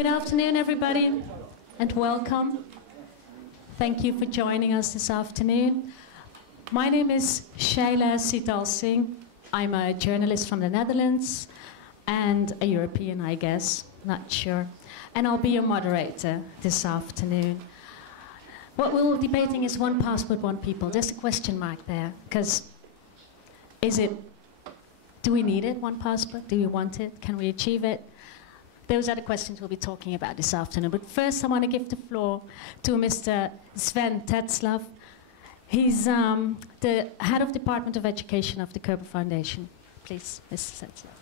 Good afternoon, everybody, and welcome. Thank you for joining us this afternoon. My name is Sheila Sitalsing. I'm a journalist from the Netherlands and a European, I guess, not sure. And I'll be your moderator this afternoon. What we'll be debating is one passport, one people. There's a question mark there, because do we need it, one passport? Do we want it? Can we achieve it? Those are the questions we'll be talking about this afternoon. But first, I want to give the floor to Mr. Sven Tetzlaff. He's the head of Department of Education of the Kerber Foundation. Please, Mr. Tetzlaff.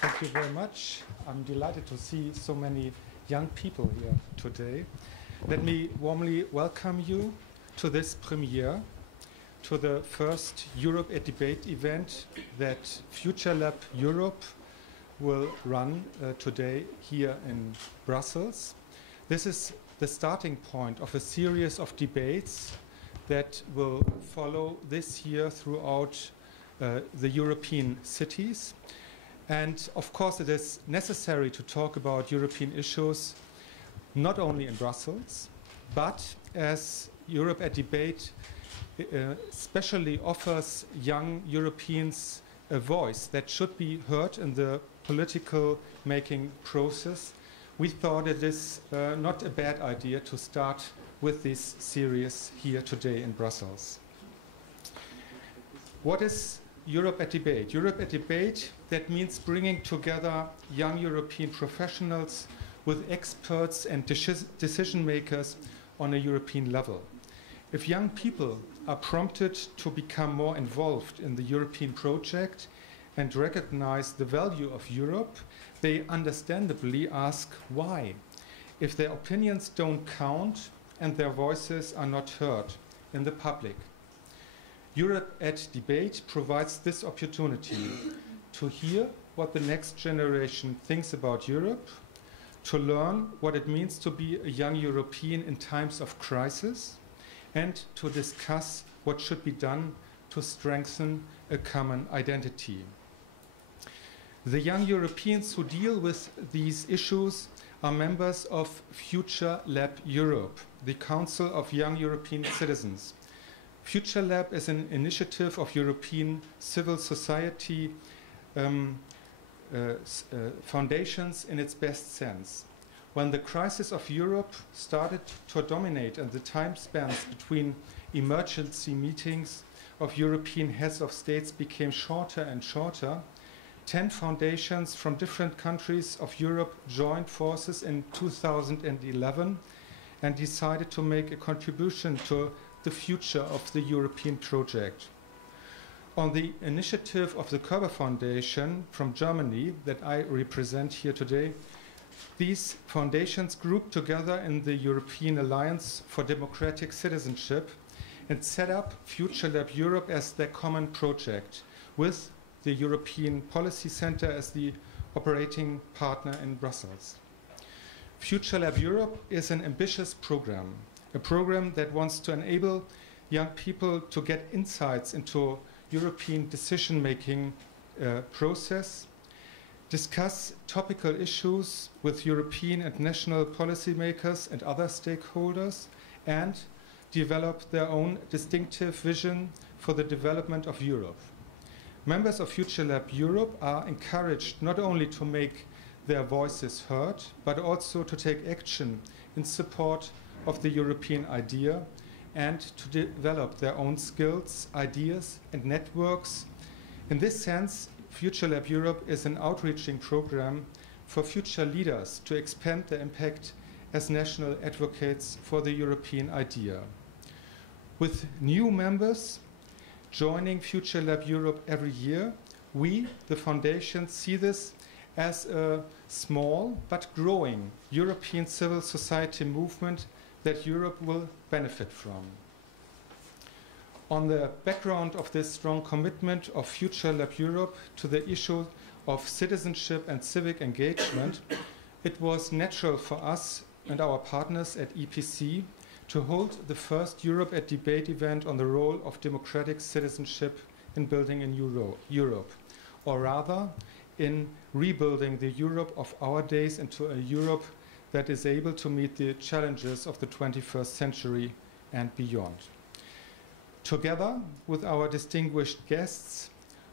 Thank you very much. I'm delighted to see so many young people here today. Let me warmly welcome you to this premiere, to the first Europe at Debate event that FutureLab Europe will run today here in Brussels. This is the starting point of a series of debates that will follow this year throughout the European cities. And of course, it is necessary to talk about European issues not only in Brussels, but as Europe at Debate especially offers young Europeans a voice that should be heard in the political making process. We thought it is not a bad idea to start with this series here today in Brussels. What is Europe at Debate? Europe at Debate, that means bringing together young European professionals with experts and decision makers on a European level. If young people are prompted to become more involved in the European project and recognize the value of Europe, they understandably ask why, if their opinions don't count and their voices are not heard in the public. Europe at Debate provides this opportunity to hear what the next generation thinks about Europe, to learn what it means to be a young European in times of crisis, and to discuss what should be done to strengthen a common identity. The young Europeans who deal with these issues are members of FutureLab Europe, the Council of Young European Citizens. FutureLab is an initiative of European civil society foundations in its best sense. When the crisis of Europe started to dominate and the time spans between emergency meetings of European heads of states became shorter and shorter, 10 foundations from different countries of Europe joined forces in 2011 and decided to make a contribution to the future of the European project. On the initiative of the Kerber Foundation from Germany that I represent here today, these foundations grouped together in the European Alliance for Democratic Citizenship and set up FutureLab Europe as their common project, with the European Policy Center as the operating partner in Brussels. FutureLab Europe is an ambitious program, a program that wants to enable young people to get insights into European decision-making process, discuss topical issues with European and national policymakers and other stakeholders, and develop their own distinctive vision for the development of Europe. Members of FutureLab Europe are encouraged not only to make their voices heard, but also to take action in support of the European idea and to develop their own skills, ideas, and networks. In this sense, FutureLab Europe is an outreaching program for future leaders to expand their impact as national advocates for the European idea. With new members joining FutureLab Europe every year, we, the foundation, see this as a small but growing European civil society movement that Europe will benefit from. On the background of this strong commitment of FutureLab Europe to the issue of citizenship and civic engagement, it was natural for us and our partners at EPC to hold the first Europe at Debate event on the role of democratic citizenship in building in Europe, or rather, in rebuilding the Europe of our days into a Europe that is able to meet the challenges of the 21st century and beyond. Together with our distinguished guests,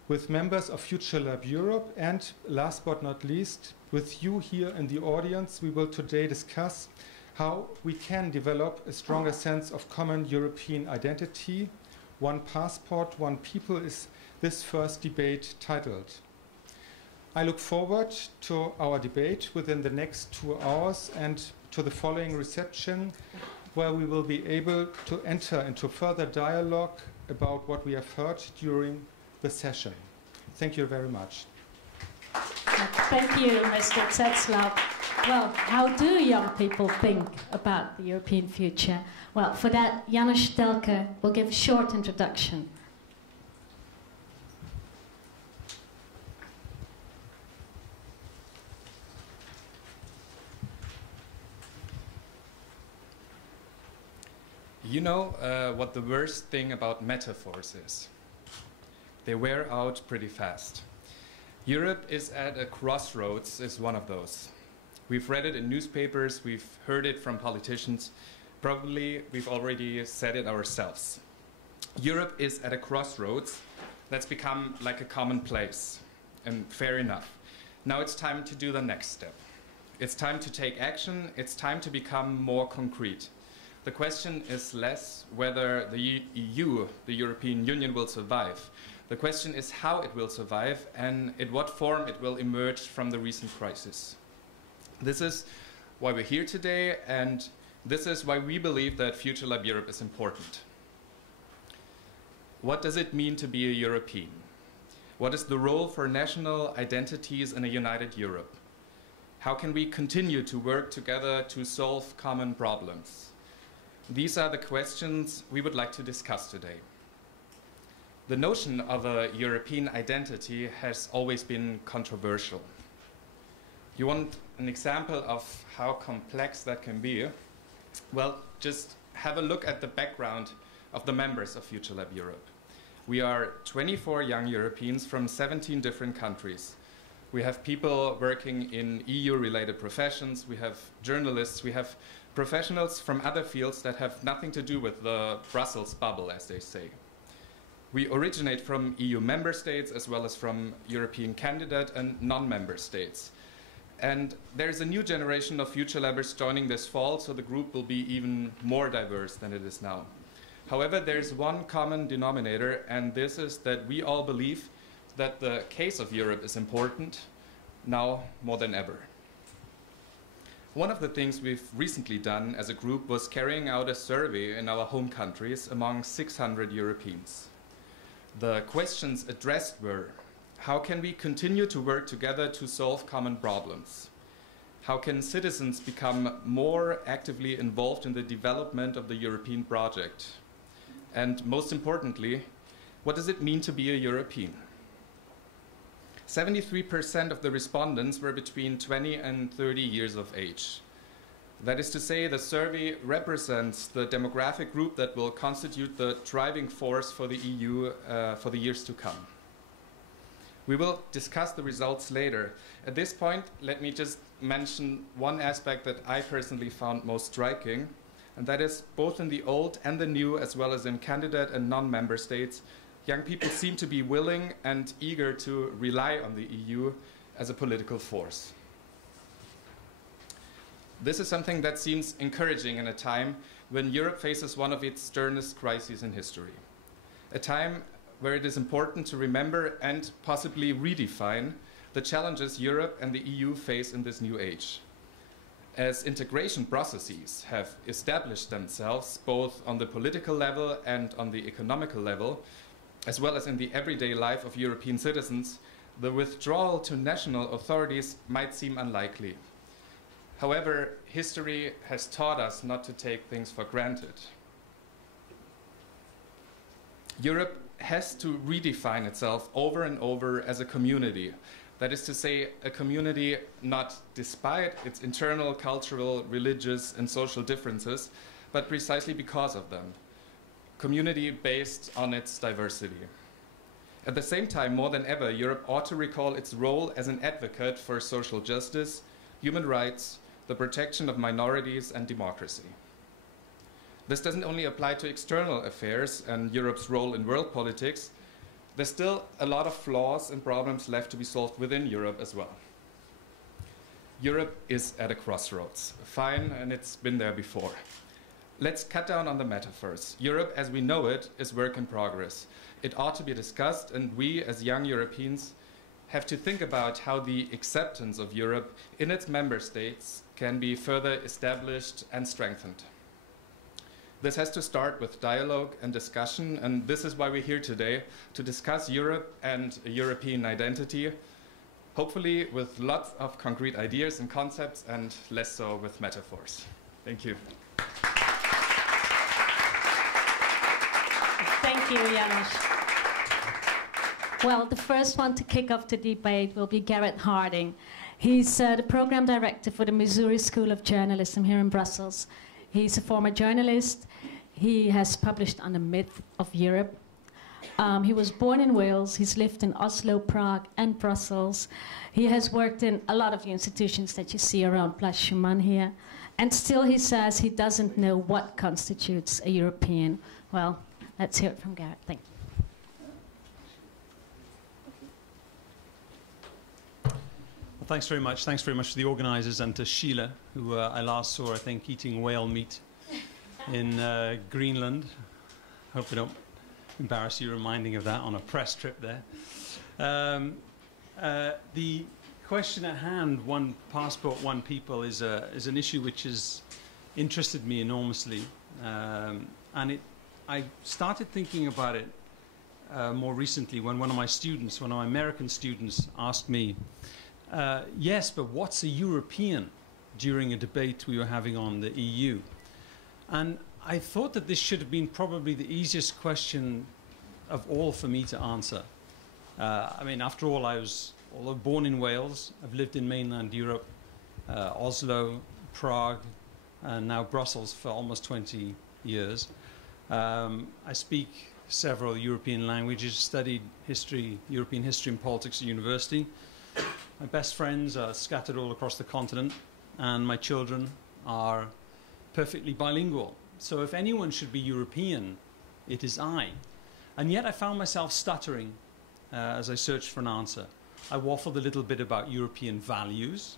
with members of FutureLab Europe, and last but not least, with you here in the audience, we will today discuss how we can develop a stronger sense of common European identity. One passport, one people is this first debate titled. I look forward to our debate within the next 2 hours and to the following reception, where we will be able to enter into further dialogue about what we have heard during the session. Thank you very much. Thank you, Mr. Czeslaw. Well, how do young people think about the European future? Well, for that, Janusz Stelker will give a short introduction. You know what the worst thing about metaphors is? They wear out pretty fast. Europe is at a crossroads is one of those. We've read it in newspapers, we've heard it from politicians, probably we've already said it ourselves. Europe is at a crossroads that's become like a commonplace, and fair enough. Now it's time to do the next step. It's time to take action, it's time to become more concrete. The question is less whether the EU, the European Union, will survive. The question is how it will survive and in what form it will emerge from the recent crisis. This is why we're here today, and this is why we believe that FutureLab Europe is important. What does it mean to be a European? What is the role for national identities in a united Europe? How can we continue to work together to solve common problems? These are the questions we would like to discuss today. The notion of a European identity has always been controversial. You want an example of how complex that can be? Well, just have a look at the background of the members of FutureLab Europe. We are 24 young Europeans from 17 different countries. We have people working in EU-related professions, we have journalists, we have professionals from other fields that have nothing to do with the Brussels bubble, as they say. We originate from EU member states as well as from European candidate and non-member states. And there's a new generation of FutureLabbers joining this fall, so the group will be even more diverse than it is now. However, there's one common denominator, and this is that we all believe that the case of Europe is important, now more than ever. One of the things we've recently done as a group was carrying out a survey in our home countries among 600 Europeans. The questions addressed were, how can we continue to work together to solve common problems? How can citizens become more actively involved in the development of the European project? And most importantly, what does it mean to be a European? 73% of the respondents were between 20 and 30 years of age. That is to say, the survey represents the demographic group that will constitute the driving force for the EU for the years to come. We will discuss the results later. At this point, let me just mention one aspect that I personally found most striking, and that is both in the old and the new, as well as in candidate and non-member states, young people seem to be willing and eager to rely on the EU as a political force. This is something that seems encouraging in a time when Europe faces one of its sternest crises in history. A time where it is important to remember and possibly redefine the challenges Europe and the EU face in this new age. As integration processes have established themselves both on the political level and on the economical level, as well as in the everyday life of European citizens, the withdrawal to national authorities might seem unlikely. However, history has taught us not to take things for granted. Europe has to redefine itself over and over as a community. That is to say, a community not despite its internal cultural, religious, and social differences, but precisely because of them. Community based on its diversity. At the same time, more than ever, Europe ought to recall its role as an advocate for social justice, human rights, the protection of minorities, and democracy. This doesn't only apply to external affairs and Europe's role in world politics. There's still a lot of flaws and problems left to be solved within Europe as well. Europe is at a crossroads. Fine, and it's been there before. Let's cut down on the metaphors. Europe, as we know it, is work in progress. It ought to be discussed, and we, as young Europeans, have to think about how the acceptance of Europe in its member states can be further established and strengthened. This has to start with dialogue and discussion, and this is why we're here today, to discuss Europe and a European identity, hopefully with lots of concrete ideas and concepts and less so with metaphors. Thank you. Thank you, Janos. Well, the first one to kick off the debate will be Gareth Harding. He's the program director for the Missouri School of Journalism here in Brussels. He's a former journalist. He has published on the myth of Europe. He was born in Wales. He's lived in Oslo, Prague, and Brussels. He has worked in a lot of the institutions that you see around Place Schumann here. And still he says he doesn't know what constitutes a European. Well, let's hear it from Gareth. Thank you. Well, thanks very much. Thanks very much to the organisers and to Sheila, who I last saw, I think, eating whale meat in Greenland. Hope I don't embarrass you reminding of that on a press trip there. The question at hand, one passport, one people, is an issue which has interested me enormously. I started thinking about it more recently when one of my students, one of my American students, asked me, yes, but what's a European, during a debate we were having on the EU. And I thought that this should have been probably the easiest question of all for me to answer. I mean, after all, although born in Wales, I've lived in mainland Europe, Oslo, Prague, and now Brussels for almost 20 years. I speak several European languages, studied history, European history and politics at university. My best friends are scattered all across the continent, and my children are perfectly bilingual. So if anyone should be European, it is I. And yet I found myself stuttering as I searched for an answer. I waffled a little bit about European values,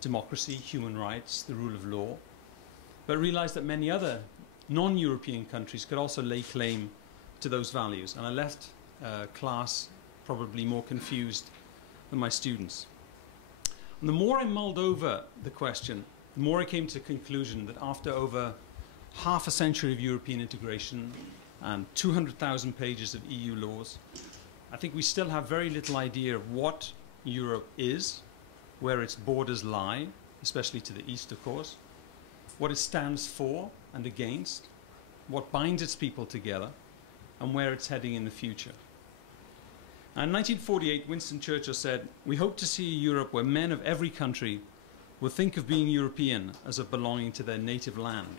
democracy, human rights, the rule of law, but realized that many other non-European countries could also lay claim to those values. And I left class probably more confused than my students. And the more I mulled over the question, the more I came to the conclusion that after over half a century of European integration and 200,000 pages of EU laws, I think we still have very little idea of what Europe is, where its borders lie, especially to the east, of course, what it stands for and against, what binds its people together, and where it's heading in the future. In 1948, Winston Churchill said, "We hope to see a Europe where men of every country will think of being European as of belonging to their native land."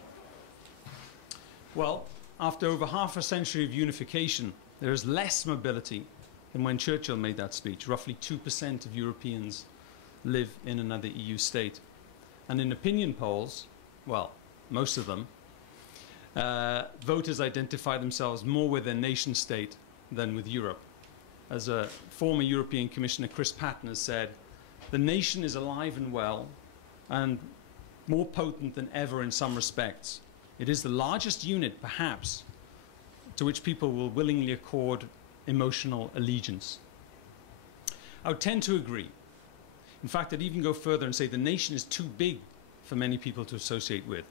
Well, after over half a century of unification, there is less mobility than when Churchill made that speech. Roughly 2% of Europeans live in another EU state. And in opinion polls, well, most of them, voters identify themselves more with their nation state than with Europe. As a former European Commissioner, Chris Patten, has said, the nation is alive and well and more potent than ever in some respects. It is the largest unit, perhaps, to which people will willingly accord emotional allegiance. I would tend to agree. In fact, I'd even go further and say the nation is too big for many people to associate with,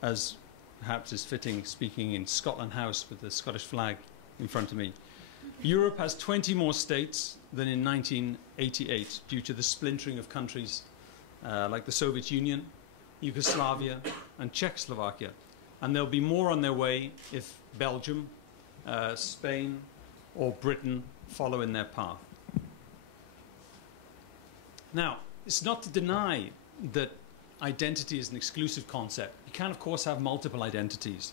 as perhaps is fitting speaking in Scotland House with the Scottish flag in front of me. Europe has 20 more states than in 1988 due to the splintering of countries like the Soviet Union, Yugoslavia, and Czechoslovakia. And there'll be more on their way if Belgium, Spain, or Britain follow in their path. Now, it's not to deny that identity is an exclusive concept. You can, of course, have multiple identities.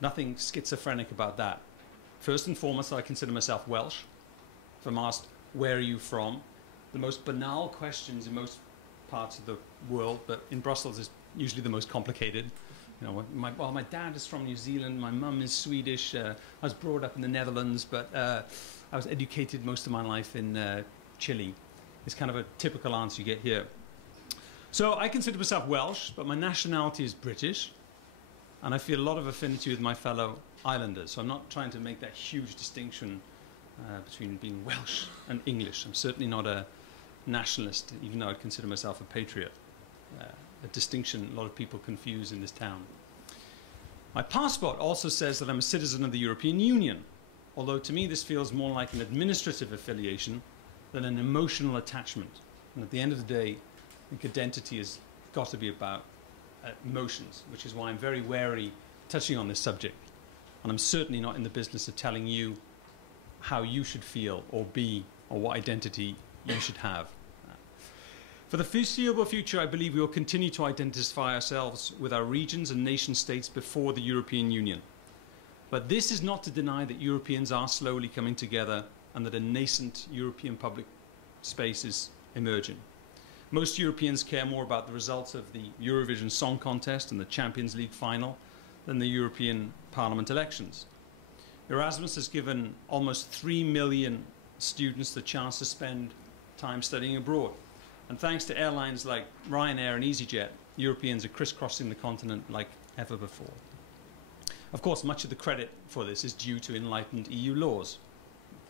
Nothing schizophrenic about that. First and foremost, I consider myself Welsh. If I'm asked, where are you from? The most banal questions in most parts of the world, but in Brussels is usually the most complicated. You know, my dad is from New Zealand, my mum is Swedish, I was brought up in the Netherlands, but I was educated most of my life in Chile. It's kind of a typical answer you get here. So I consider myself Welsh, but my nationality is British, and I feel a lot of affinity with my fellow islanders. So I'm not trying to make that huge distinction between being Welsh and English. I'm certainly not a nationalist, even though I'd consider myself a patriot. A distinction a lot of people confuse in this town. My passport also says that I'm a citizen of the European Union, although to me this feels more like an administrative affiliation than an emotional attachment. And at the end of the day, I think identity has got to be about emotions, which is why I'm very wary touching on this subject. And I'm certainly not in the business of telling you how you should feel or be, or what identity you should have. For the foreseeable future, I believe we will continue to identify ourselves with our regions and nation states before the European Union. But this is not to deny that Europeans are slowly coming together and that a nascent European public space is emerging. Most Europeans care more about the results of the Eurovision Song Contest and the Champions League final than the European Parliament elections. Erasmus has given almost 3 million students the chance to spend time studying abroad. And thanks to airlines like Ryanair and EasyJet, Europeans are crisscrossing the continent like ever before. Of course, much of the credit for this is due to enlightened EU laws.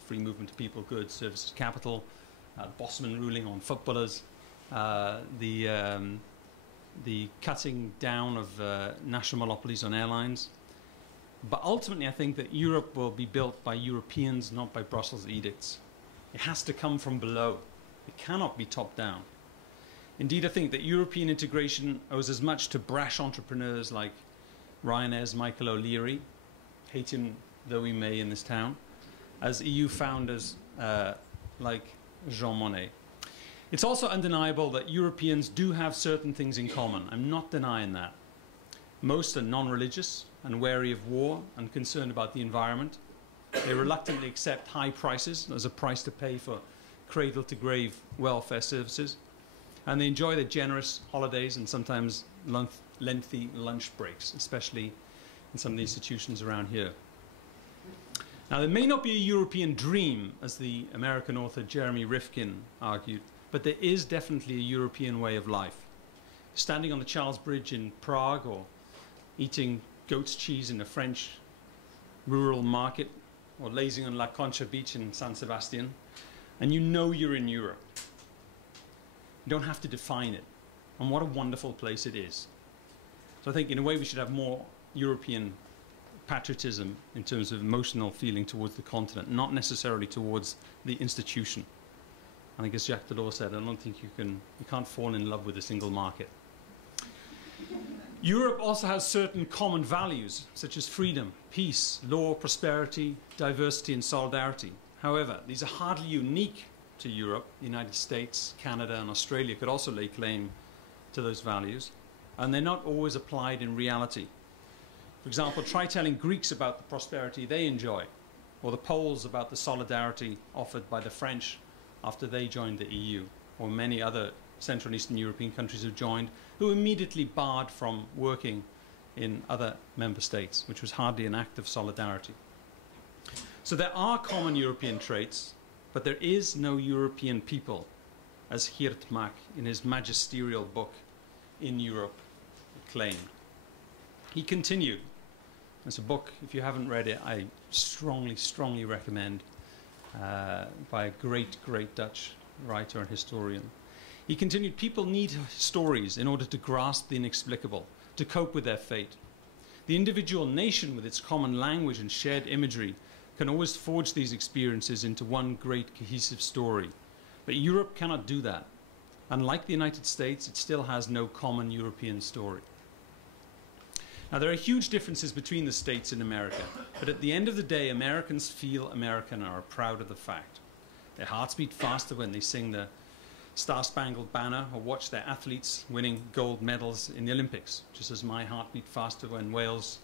Free movement of people, goods, services, capital, Bosman ruling on footballers, the cutting down of national monopolies on airlines. But ultimately, I think that Europe will be built by Europeans, not by Brussels edicts. It has to come from below. It cannot be top down. Indeed, I think that European integration owes as much to brash entrepreneurs like Ryanair's Michael O'Leary, hate him though we may in this town, as EU founders like Jean Monnet. It's also undeniable that Europeans do have certain things in common. I'm not denying that. Most are non-religious and wary of war and concerned about the environment. They reluctantly accept high prices as a price to pay for cradle-to-grave welfare services, and they enjoy their generous holidays and sometimes lengthy lunch breaks, especially in some of the institutions around here. Now, there may not be a European dream, as the American author Jeremy Rifkin argued, but there is definitely a European way of life. Standing on the Charles Bridge in Prague or eating goat's cheese in a French rural market or lazing on La Concha Beach in San Sebastian, and you know you're in Europe. You don't have to define it. And what a wonderful place it is. So I think in a way we should have more European patriotism in terms of emotional feeling towards the continent, not necessarily towards the institution. I think as Jacques Delors said, I don't think you can't fall in love with a single market. Europe also has certain common values, such as freedom, peace, law, prosperity, diversity, and solidarity. However, these are hardly unique to Europe. The United States, Canada, and Australia could also lay claim to those values, and they're not always applied in reality. For example, try telling Greeks about the prosperity they enjoy, or the Poles about the solidarity offered by the French after they joined the EU, or many other Central and Eastern European countries who joined, who immediately barred from working in other member states, which was hardly an act of solidarity. So there are common European traits, but there is no European people, as Geert Mak in his magisterial book, In Europe, claimed. He continued. It's a book, if you haven't read it, I strongly, strongly recommend, by a great, great Dutch writer and historian. He continued, people need stories in order to grasp the inexplicable, to cope with their fate. The individual nation, with its common language and shared imagery, can always forge these experiences into one great cohesive story. But Europe cannot do that. Unlike the United States, it still has no common European story. Now, there are huge differences between the states in America, but at the end of the day, Americans feel American and are proud of the fact. Their hearts beat faster when they sing the Star-Spangled Banner or watch their athletes winning gold medals in the Olympics, just as my heart beat faster when Wales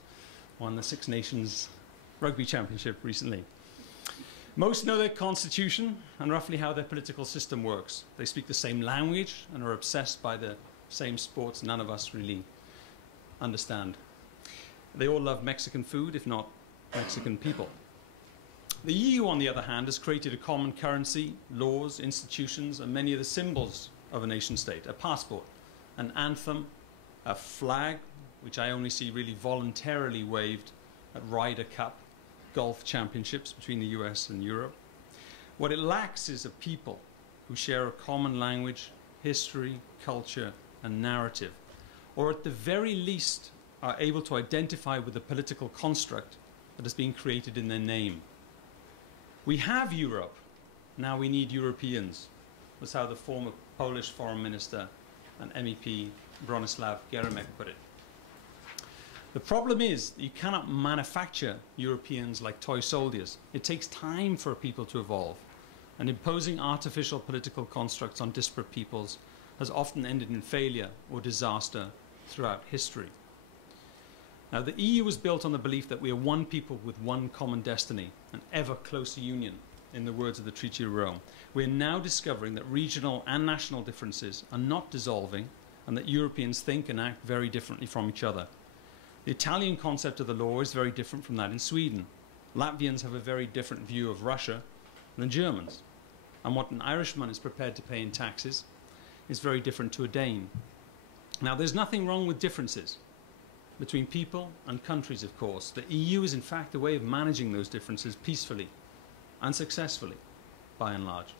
won the Six Nations rugby championship recently. Most know their constitution and roughly how their political system works. They speak the same language and are obsessed by the same sports none of us really understand. They all love Mexican food, if not Mexican people. The EU, on the other hand, has created a common currency, laws, institutions, and many of the symbols of a nation state. A passport, an anthem, a flag, which I only see really voluntarily waved at Ryder Cup golf championships between the US and Europe. What it lacks is a people who share a common language, history, culture, and narrative, or at the very least are able to identify with the political construct that has been created in their name. We have Europe, now we need Europeans, was how the former Polish foreign minister and MEP Bronislaw Geremek put it. The problem is that you cannot manufacture Europeans like toy soldiers. It takes time for people to evolve, and imposing artificial political constructs on disparate peoples has often ended in failure or disaster throughout history. Now, the EU was built on the belief that we are one people with one common destiny, an ever closer union, in the words of the Treaty of Rome. We are now discovering that regional and national differences are not dissolving, and that Europeans think and act very differently from each other. The Italian concept of the law is very different from that in Sweden. Latvians have a very different view of Russia than Germans. And what an Irishman is prepared to pay in taxes is very different to a Dane. Now, there's nothing wrong with differences between people and countries, of course. The EU is in fact a way of managing those differences peacefully and successfully, by and large.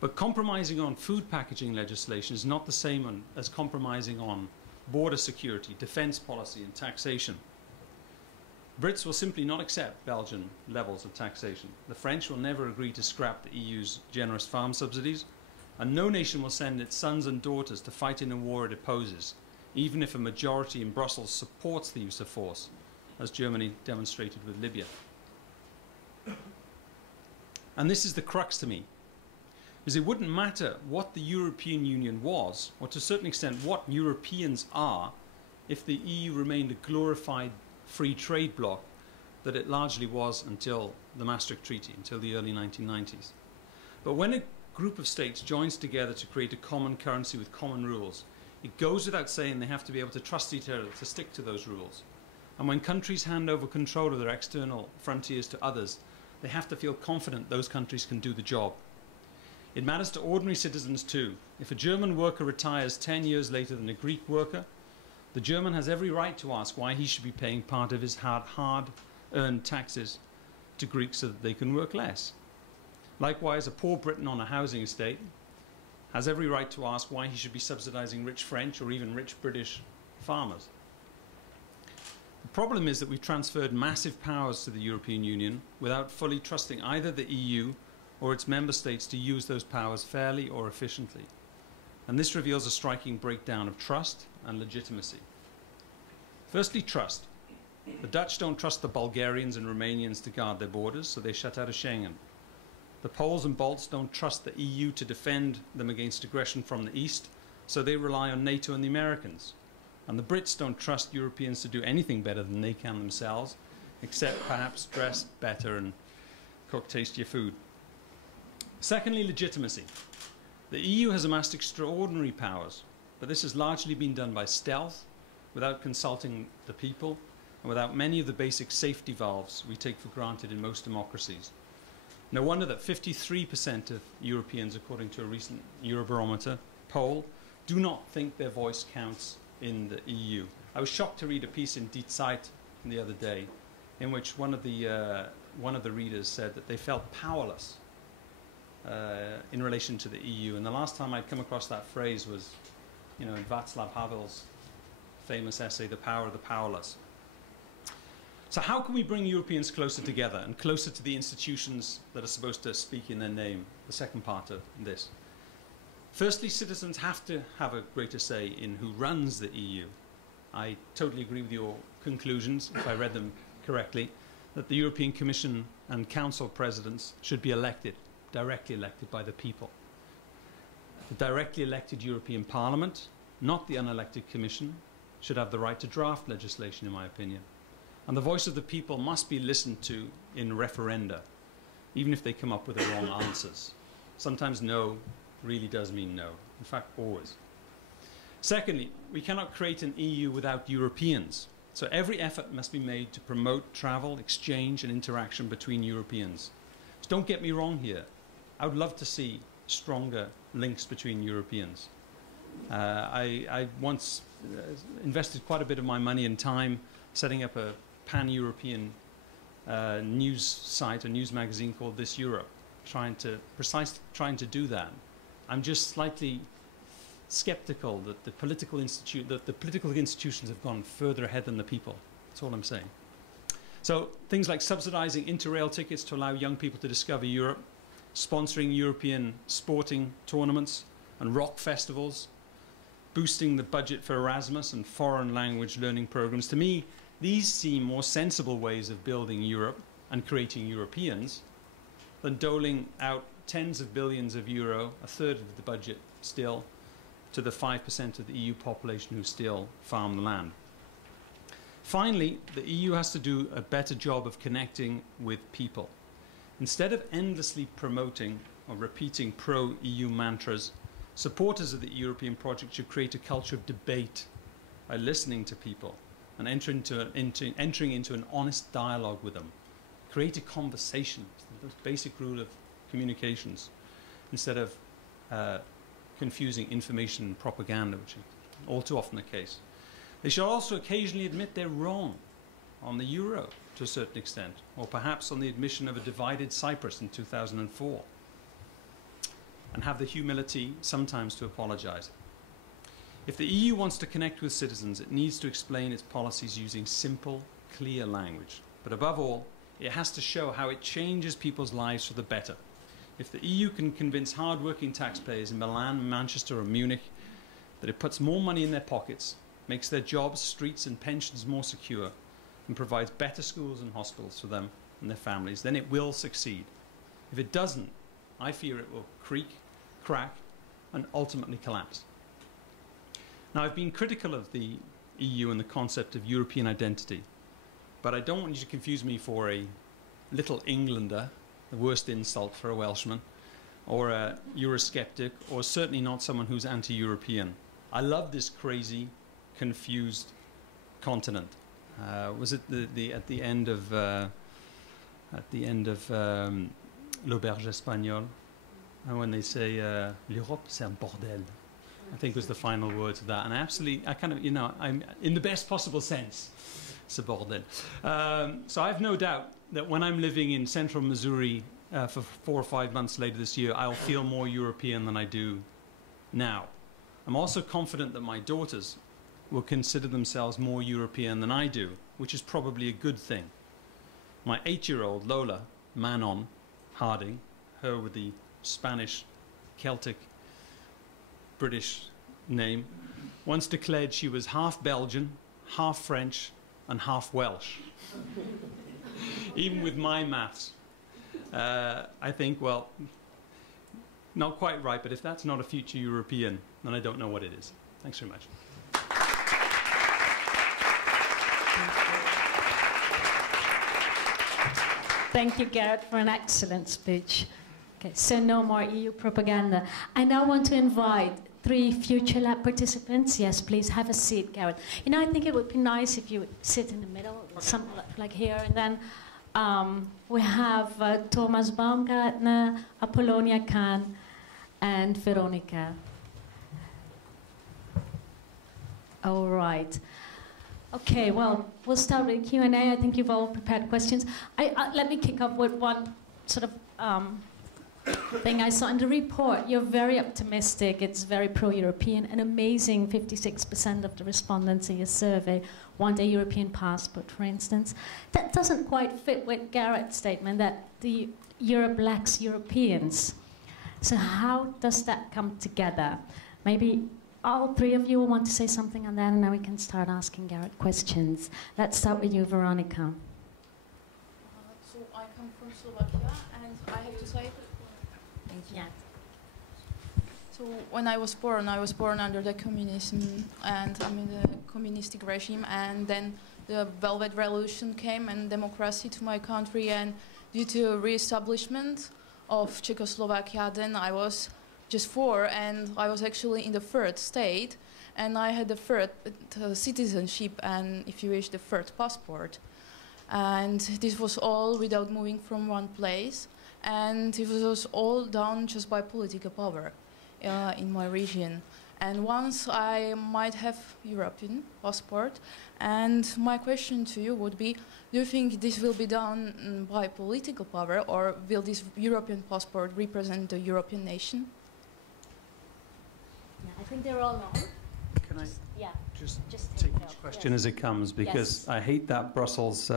But compromising on food packaging legislation is not the same as compromising on border security, defense policy, and taxation. Brits will simply not accept Belgian levels of taxation. The French will never agree to scrap the EU's generous farm subsidies, and no nation will send its sons and daughters to fight in a war it opposes, even if a majority in Brussels supports the use of force, as Germany demonstrated with Libya. And this is the crux to me, because it wouldn't matter what the European Union was, or to a certain extent what Europeans are, if the EU remained a glorified free trade bloc that it largely was until the Maastricht Treaty, until the early 1990s. But when a group of states joins together to create a common currency with common rules, it goes without saying they have to be able to trust each other to stick to those rules. And when countries hand over control of their external frontiers to others, they have to feel confident those countries can do the job. It matters to ordinary citizens too. If a German worker retires 10 years later than a Greek worker, the German has every right to ask why he should be paying part of his hard-earned taxes to Greeks so that they can work less. Likewise, a poor Briton on a housing estate has every right to ask why he should be subsidizing rich French or even rich British farmers. The problem is that we've transferred massive powers to the European Union without fully trusting either the EU or its member states to use those powers fairly or efficiently. And this reveals a striking breakdown of trust and legitimacy. Firstly, trust. The Dutch don't trust the Bulgarians and Romanians to guard their borders, so they shut out of Schengen. The Poles and Balts don't trust the EU to defend them against aggression from the East, so they rely on NATO and the Americans. And the Brits don't trust Europeans to do anything better than they can themselves, except perhaps dress better and cook tastier food. Secondly, legitimacy. The EU has amassed extraordinary powers, but this has largely been done by stealth, without consulting the people, and without many of the basic safety valves we take for granted in most democracies. No wonder that 53% of Europeans, according to a recent Eurobarometer poll, do not think their voice counts in the EU. I was shocked to read a piece in Die Zeit the other day in which one of the readers said that they felt powerless in relation to the EU. And the last time I'd come across that phrase was, in Václav Havel's famous essay, The Power of the Powerless. So how can we bring Europeans closer together and closer to the institutions that are supposed to speak in their name? The second part of this. Firstly, citizens have to have a greater say in who runs the EU. I totally agree with your conclusions, if I read them correctly, that the European Commission and Council presidents should be elected, directly elected by the people. The directly elected European Parliament, not the unelected Commission, should have the right to draft legislation, in my opinion. And the voice of the people must be listened to in referenda, even if they come up with the wrong answers. Sometimes no really does mean no. In fact, always. Secondly, we cannot create an EU without Europeans. So every effort must be made to promote travel, exchange, and interaction between Europeans. So don't get me wrong here. I would love to see stronger links between Europeans. I once invested quite a bit of my money and time setting up a pan-European news site, a news magazine called This Europe, trying to do that. I'm just slightly skeptical that the political institutions have gone further ahead than the people. That's all I'm saying. So things like subsidizing interrail tickets to allow young people to discover Europe, sponsoring European sporting tournaments and rock festivals, boosting the budget for Erasmus and foreign language learning programs. To me, these seem more sensible ways of building Europe and creating Europeans than doling out tens of billions of euro, a third of the budget still, to the 5% of the EU population who still farm the land. Finally, the EU has to do a better job of connecting with people. Instead of endlessly promoting or repeating pro-EU mantras, supporters of the European project should create a culture of debate by listening to people and entering into an honest dialogue with them. Create a conversation, the most basic rule of communications, instead of confusing information and propaganda, which is all too often the case. They should also occasionally admit they're wrong on the euro to a certain extent, or perhaps on the admission of a divided Cyprus in 2004, and have the humility sometimes to apologize. If the EU wants to connect with citizens, it needs to explain its policies using simple, clear language. But above all, it has to show how it changes people's lives for the better. If the EU can convince hard-working taxpayers in Milan, Manchester or Munich that it puts more money in their pockets, makes their jobs, streets and pensions more secure, and provides better schools and hospitals for them and their families, then it will succeed. If it doesn't, I fear it will creak, crack, and ultimately collapse. Now, I've been critical of the EU and the concept of European identity, but I don't want you to confuse me for a little Englander, the worst insult for a Welshman, or a Eurosceptic, or certainly not someone who's anti-European. I love this crazy, confused continent. Was it at the end of L'Auberge Espagnole, when they say l'Europe c'est un bordel? I think was the final words of that, and I'm in the best possible sense, it's a bordel. So I have no doubt that when I'm living in central Missouri for 4 or 5 months later this year, I'll feel more European than I do now. I'm also confident that my daughters will consider themselves more European than I do, which is probably a good thing. My 8-year-old Lola Manon Harding, her with the Spanish, Celtic, British name, once declared she was half Belgian, half French, and half Welsh. Even with my maths. I think, well, not quite right, but if that's not a future European, then I don't know what it is. Thanks very much. Thank you, Gareth, for an excellent speech. Okay, so no more EU propaganda. I now want to invite 3 FutureLab participants. Yes, please have a seat, Gareth. You know, I think it would be nice if you would sit in the middle, some, like here, and then we have Thomas Baumgartner, Apollonia Kahn, and Veronica. All right. Okay, well, we'll start with Q&A. I think you've all prepared questions. Let me kick off with one sort of thing I saw in the report. You're very optimistic. It's very pro-European. An amazing 56% of the respondents in your survey want a European passport, for instance. That doesn't quite fit with Gareth's statement that Europe lacks Europeans. So how does that come together? Maybe all 3 of you will want to say something on that, and then we can start asking Gareth questions. Let's start with you, Veronica. So I come from Slovakia, and I have to say, Yeah. so when I was born under the communism and the communistic regime, and then the Velvet Revolution came and democracy to my country, and due to re-establishment of Czechoslovakia, then I was just 4, and I was actually in the 3rd state, and I had the 3rd citizenship, and if you wish, the 3rd passport. And this was all without moving from one place, and it was all done just by political power in my region. And once I might have European passport, and my question to you would be, do you think this will be done by political power, or will this European passport represent the European nation? Yeah, I think they're all on. Can I Yeah. just take take each question as it comes, because I hate that Brussels,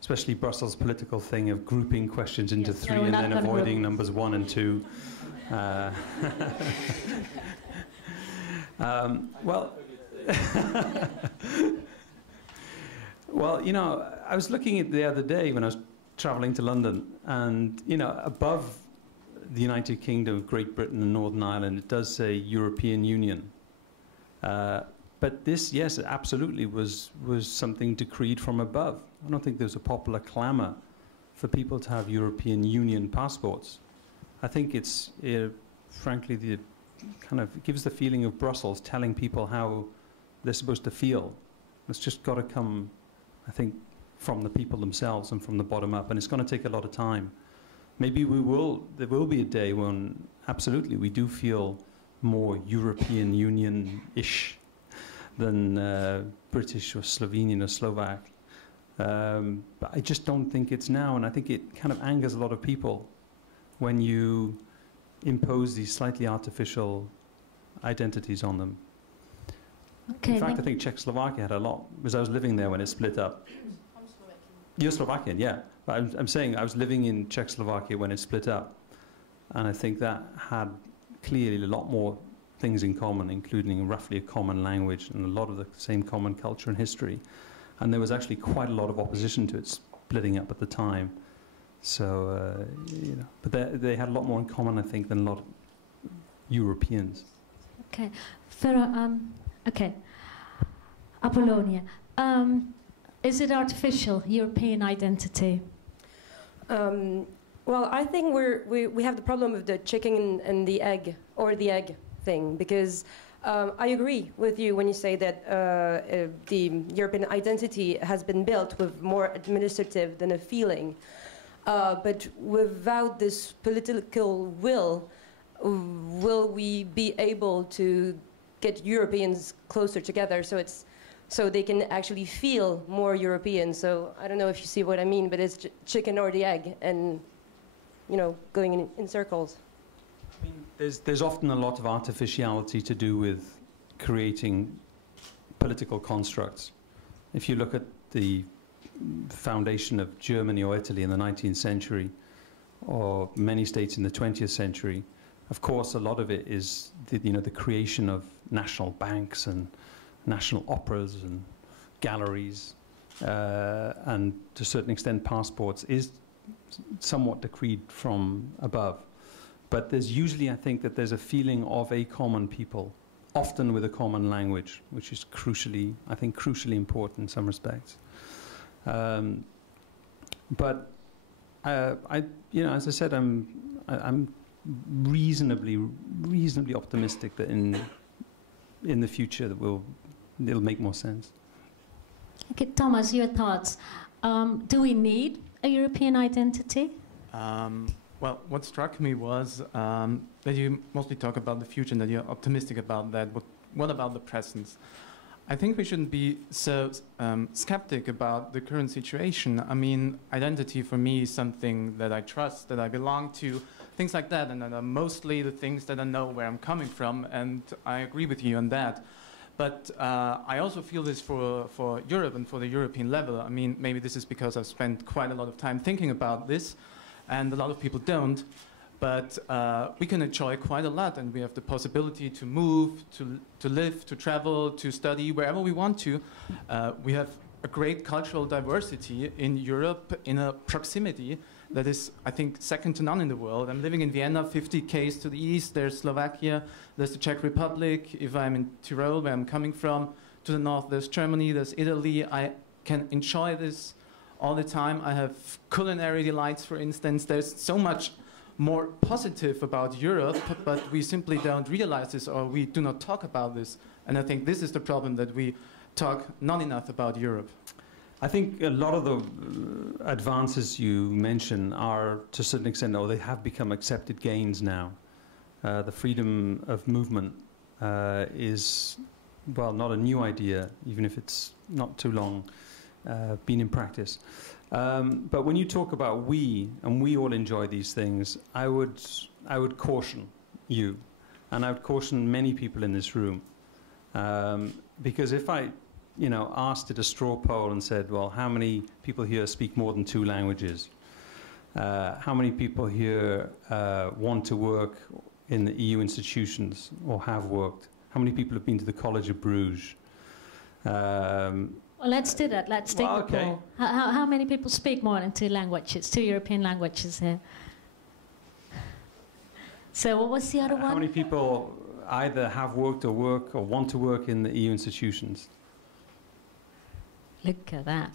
especially Brussels political thing of grouping questions into Yes, 3 no, we're and not then gonna avoiding group. numbers 1 and 2. Well, well, you know, I was looking at the other day when I was traveling to London, and, you know, above the United Kingdom, Great Britain and Northern Ireland, it does say European Union. But this, yes, absolutely was something decreed from above. I don't think there's a popular clamour for people to have European Union passports. I think it's, frankly, the kind of gives the feeling of Brussels telling people how they're supposed to feel. It's just got to come, I think, from the people themselves and from the bottom up, and it's going to take a lot of time. Maybe there will be a day when, absolutely, we do feel more European Union-ish than British or Slovenian or Slovak. But I just don't think it's now, and I think it kind of angers a lot of people when you impose these slightly artificial identities on them. Okay. In fact, I think Czechoslovakia had a lot, because I was living there when it split up. I'm Slovakian. You're Slovakian, yeah. But I'm saying I was living in Czechoslovakia when it split up, and I think that had clearly a lot more things in common, including roughly a common language and a lot of the same common culture and history. And there was actually quite a lot of opposition to it splitting up at the time. So, you know, but they had a lot more in common, I think, than a lot of Europeans. Okay. Okay. Apollonia. Is it artificial, European identity? Well, I think we have the problem of the chicken and the egg, or the egg thing, because I agree with you when you say that the European identity has been built with more administrative than a feeling. But without this political will we be able to get Europeans closer together so they can actually feel more European? So I don't know if you see what I mean, but it's chicken or the egg, and, you know, going in circles. I mean, there's often a lot of artificiality to do with creating political constructs. If you look at the foundation of Germany or Italy in the 19th century, or many states in the 20th century, of course, a lot of it is the creation of national banks and national operas and galleries, and to a certain extent passports is somewhat decreed from above. But there's usually, I think, that there's a feeling of a common people, often with a common language, which is crucially, I think, crucially important in some respects. But as I said, I'm reasonably optimistic that in the future that it'll make more sense. Okay, Thomas, your thoughts. Do we need a European identity? Well, what struck me was that you mostly talk about the future and that you're optimistic about that. What about the present? I think we shouldn't be so skeptic about the current situation. I mean, identity for me is something that I trust, that I belong to, things like that, and that are mostly the things that I know where I'm coming from, and I agree with you on that. But I also feel this for Europe and for the European level. I mean, maybe this is because I've spent quite a lot of time thinking about this, and a lot of people don't. But we can enjoy quite a lot, and we have the possibility to move, to live, to travel, to study wherever we want to. We have a great cultural diversity in Europe, in a proximity that is, I think, second to none in the world. I'm living in Vienna, 50 km to the east. There's Slovakia, there's the Czech Republic. If I'm in Tyrol, where I'm coming from, to the north, there's Germany, there's Italy. I can enjoy this all the time. I have culinary delights, for instance. There's so much more positive about Europe, but we simply don't realize this, or we do not talk about this. And I think this is the problem, that we talk not enough about Europe. I think a lot of the advances you mention are, to a certain extent, or they have become accepted gains now. The freedom of movement is, well, not a new idea, even if it's not too long been in practice. But when you talk about we, and we all enjoy these things, I would caution you, and I would caution many people in this room, because if I, asked at a straw poll and said, well, how many people here speak more than 2 languages? How many people here want to work in the EU institutions or have worked? How many people have been to the College of Bruges? Well, let's do that. Let's take the poll. How many people speak more than 2 languages, 2 European languages here? So what was the other one? How many people either have worked or work or want to work in the EU institutions? Look at that.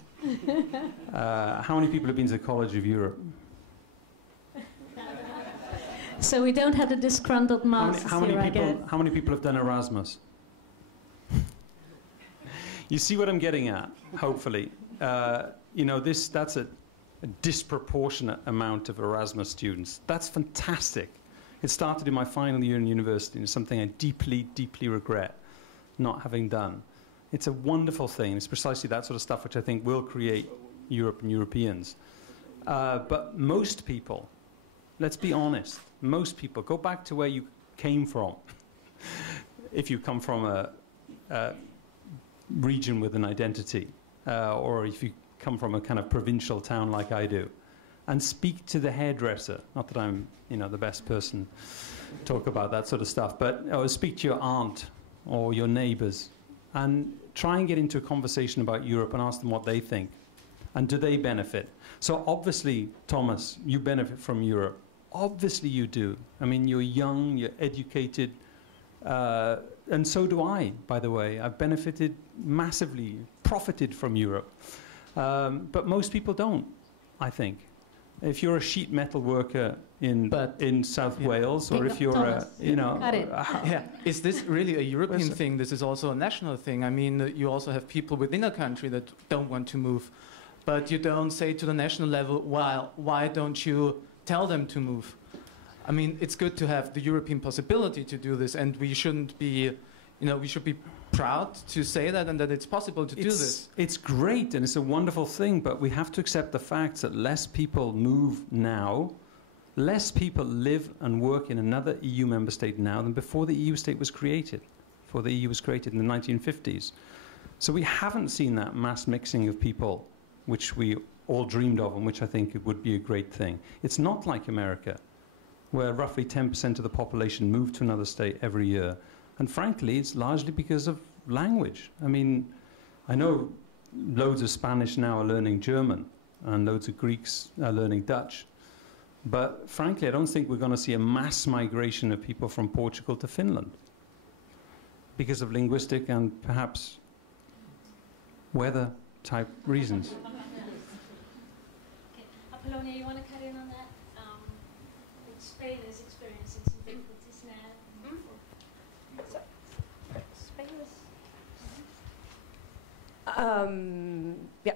How many people have been to the College of Europe? So we don't have the disgruntled masses here, I guess. How many people have done Erasmus? You see what I'm getting at, hopefully. That's a disproportionate amount of Erasmus students. That's fantastic. It started in my final year in university, and it's something I deeply, deeply regret not having done. It's a wonderful thing. It's precisely that sort of stuff which I think will create Europe and Europeans. But most people, let's be honest, most people, go back to where you came from. If you come from a region with an identity, or if you come from a kind of provincial town like I do, and speak to the hairdresser. Not that I'm, the best person to talk about that sort of stuff, but speak to your aunt or your neighbors, and try and get into a conversation about Europe and ask them what they think, and do they benefit? So obviously, Thomas, you benefit from Europe. Obviously you do. I mean, you're young, you're educated, and so do I, by the way. I've benefited massively, profited from Europe. But most people don't, I think. If you're a sheet metal worker in South Wales, or if you're is this really a European thing? This is also a national thing. I mean, you also have people within a country that don't want to move, but you don't say to the national level, well, why don't you tell them to move? I mean, it's good to have the European possibility to do this, and we shouldn't be, we should be proud to say that, and that it's possible to do this. It's great, and it's a wonderful thing, but we have to accept the fact that less people move now, less people live and work in another EU member state now than before the EU state was created, before the EU was created in the 1950s. So we haven't seen that mass mixing of people, which we all dreamed of, and which I think it would be a great thing. It's not like America, where roughly 10% of the population move to another state every year. And frankly, it's largely because of language. I mean, I know loads of Spanish now are learning German, and loads of Greeks are learning Dutch. But frankly, I don't think we're going to see a mass migration of people from Portugal to Finland because of linguistic and perhaps weather type reasons. Okay. Apollonia, you want to cut in on that? Spain is experiencing some difficulties now. Spain is...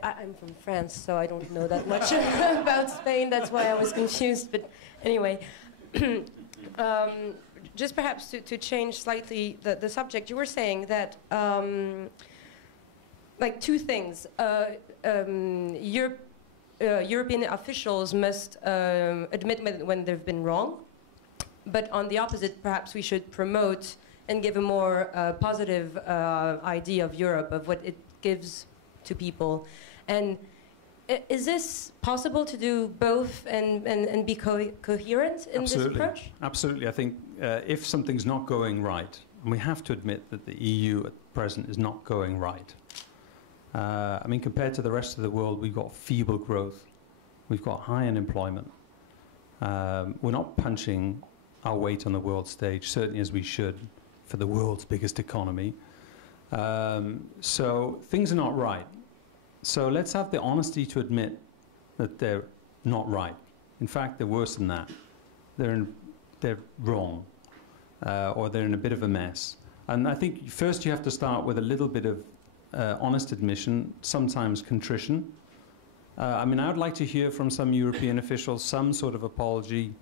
I'm from France, so I don't know that much about Spain. That's why I was confused. But anyway, just perhaps to change slightly the subject, you were saying that like 2 things. European officials must admit when they've been wrong, but on the opposite, perhaps we should promote and give a more positive idea of Europe, of what it gives to people. And is this possible to do both and be coherent in this approach? Absolutely. I think if something's not going right, and we have to admit that the EU at present is not going right. I mean, compared to the rest of the world, we've got feeble growth. We've got high unemployment. We're not punching our weight on the world stage, certainly as we should, for the world's biggest economy. So things are not right. So let's have the honesty to admit that they're not right. In fact, they're worse than that. They're wrong, or they're in a bit of a mess. And I think first you have to start with a little bit of honest admission, sometimes contrition. I mean, I would like to hear from some European officials some sort of apology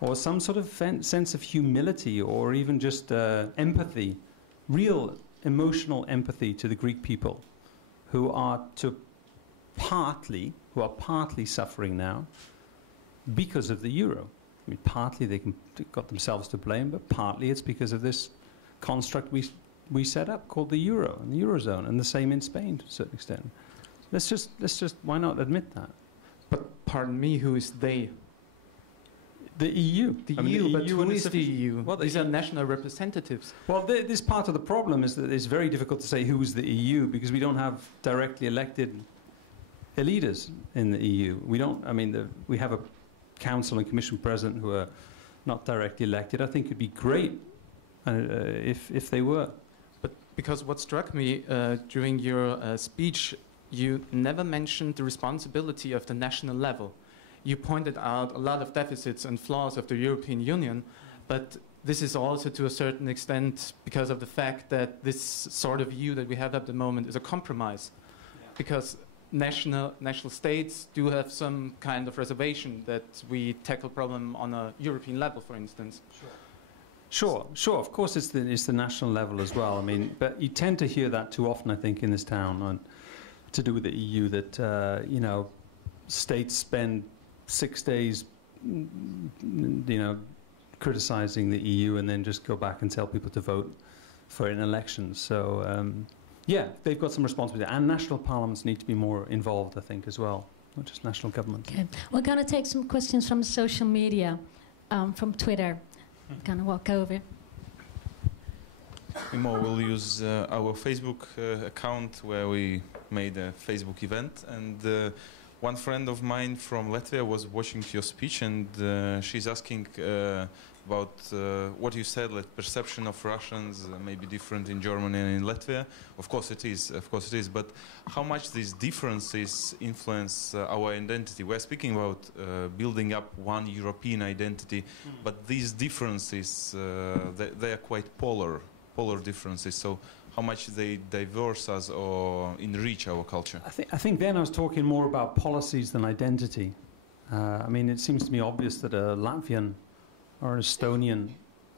or some sort of sense of humility or even just empathy, real emotional empathy to the Greek people who are partly suffering now because of the euro. I mean, partly they got themselves to blame, but partly it's because of this construct we set up called the euro and the eurozone, and the same in Spain to a certain extent. Let's just why not admit that? But pardon me, who is they? The EU. The I mean, EU, the but EU who and is the EU? Well, These are national representatives. Well, this part of the problem is that it's very difficult to say who is the EU because we don't have directly elected leaders in the EU. We don't. I mean, we have a council and commission president who are not directly elected. I think it'd be great if they were. But because what struck me during your speech, you never mentioned the responsibility of the national level. You pointed out a lot of deficits and flaws of the European Union, but this is also to a certain extent because of the fact that this sort of view that we have at the moment is a compromise. Yeah. Because national states do have some kind of reservation that we tackle problem on a European level, for instance. Sure. Of course, it's the national level as well. I mean, but you tend to hear that too often, I think, in this town, on, to do with the EU. That you know, states spend 6 days, you know, criticizing the EU, and then just go back and tell people to vote for an election. So yeah, they've got some responsibility, and national parliaments need to be more involved, I think, as well, not just national government. Okay, we're going to take some questions from social media, from Twitter. I'm going to walk over. We'll use our Facebook account where we made a Facebook event, and one friend of mine from Latvia was watching your speech, and she's asking about what you said, like perception of Russians may be different in Germany and in Latvia. Of course it is, but how much these differences influence our identity? We're speaking about building up one European identity, but these differences, they are quite polar differences. So how much they diverse us or enrich our culture? I think then I was talking more about policies than identity. I mean, it seems to me obvious that a Latvian or an Estonian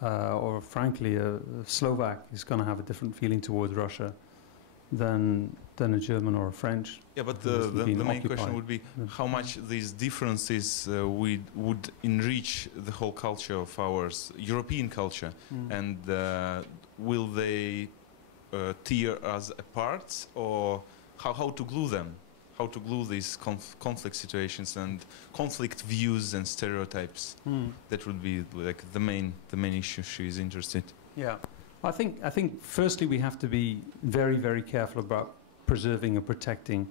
or frankly a Slovak is going to have a different feeling towards Russia than a German or a French. Yeah, but the main question would be how much these differences would enrich the whole culture of ours, European culture, and will they tear us apart, or how to glue them? How to glue these conflict situations and conflict views and stereotypes? That would be like the main issue she is interested. Yeah, I think firstly we have to be very, very careful about preserving and protecting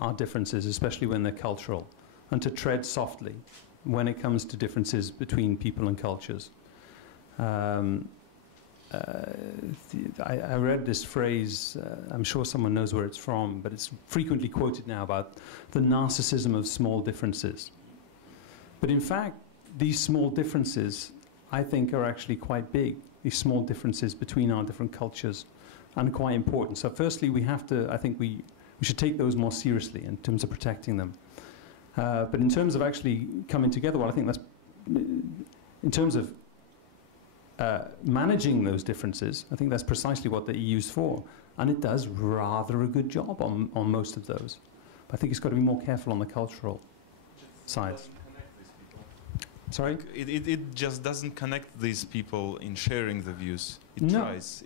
our differences, especially when they're cultural, and to tread softly when it comes to differences between people and cultures. I read this phrase, I'm sure someone knows where it's from, but it's frequently quoted now about the narcissism of small differences. But in fact, these small differences, I think, are actually quite big, these small differences between our different cultures, and quite important. So firstly, we have to, I think we should take those more seriously in terms of protecting them. But in terms of actually coming together, well, I think that's, in terms of managing those differences, I think that's precisely what the EU's for, and it does rather a good job on most of those. But I think it's got to be more careful on the cultural side. Sorry? It just doesn't connect these people in sharing the views. It no. tries.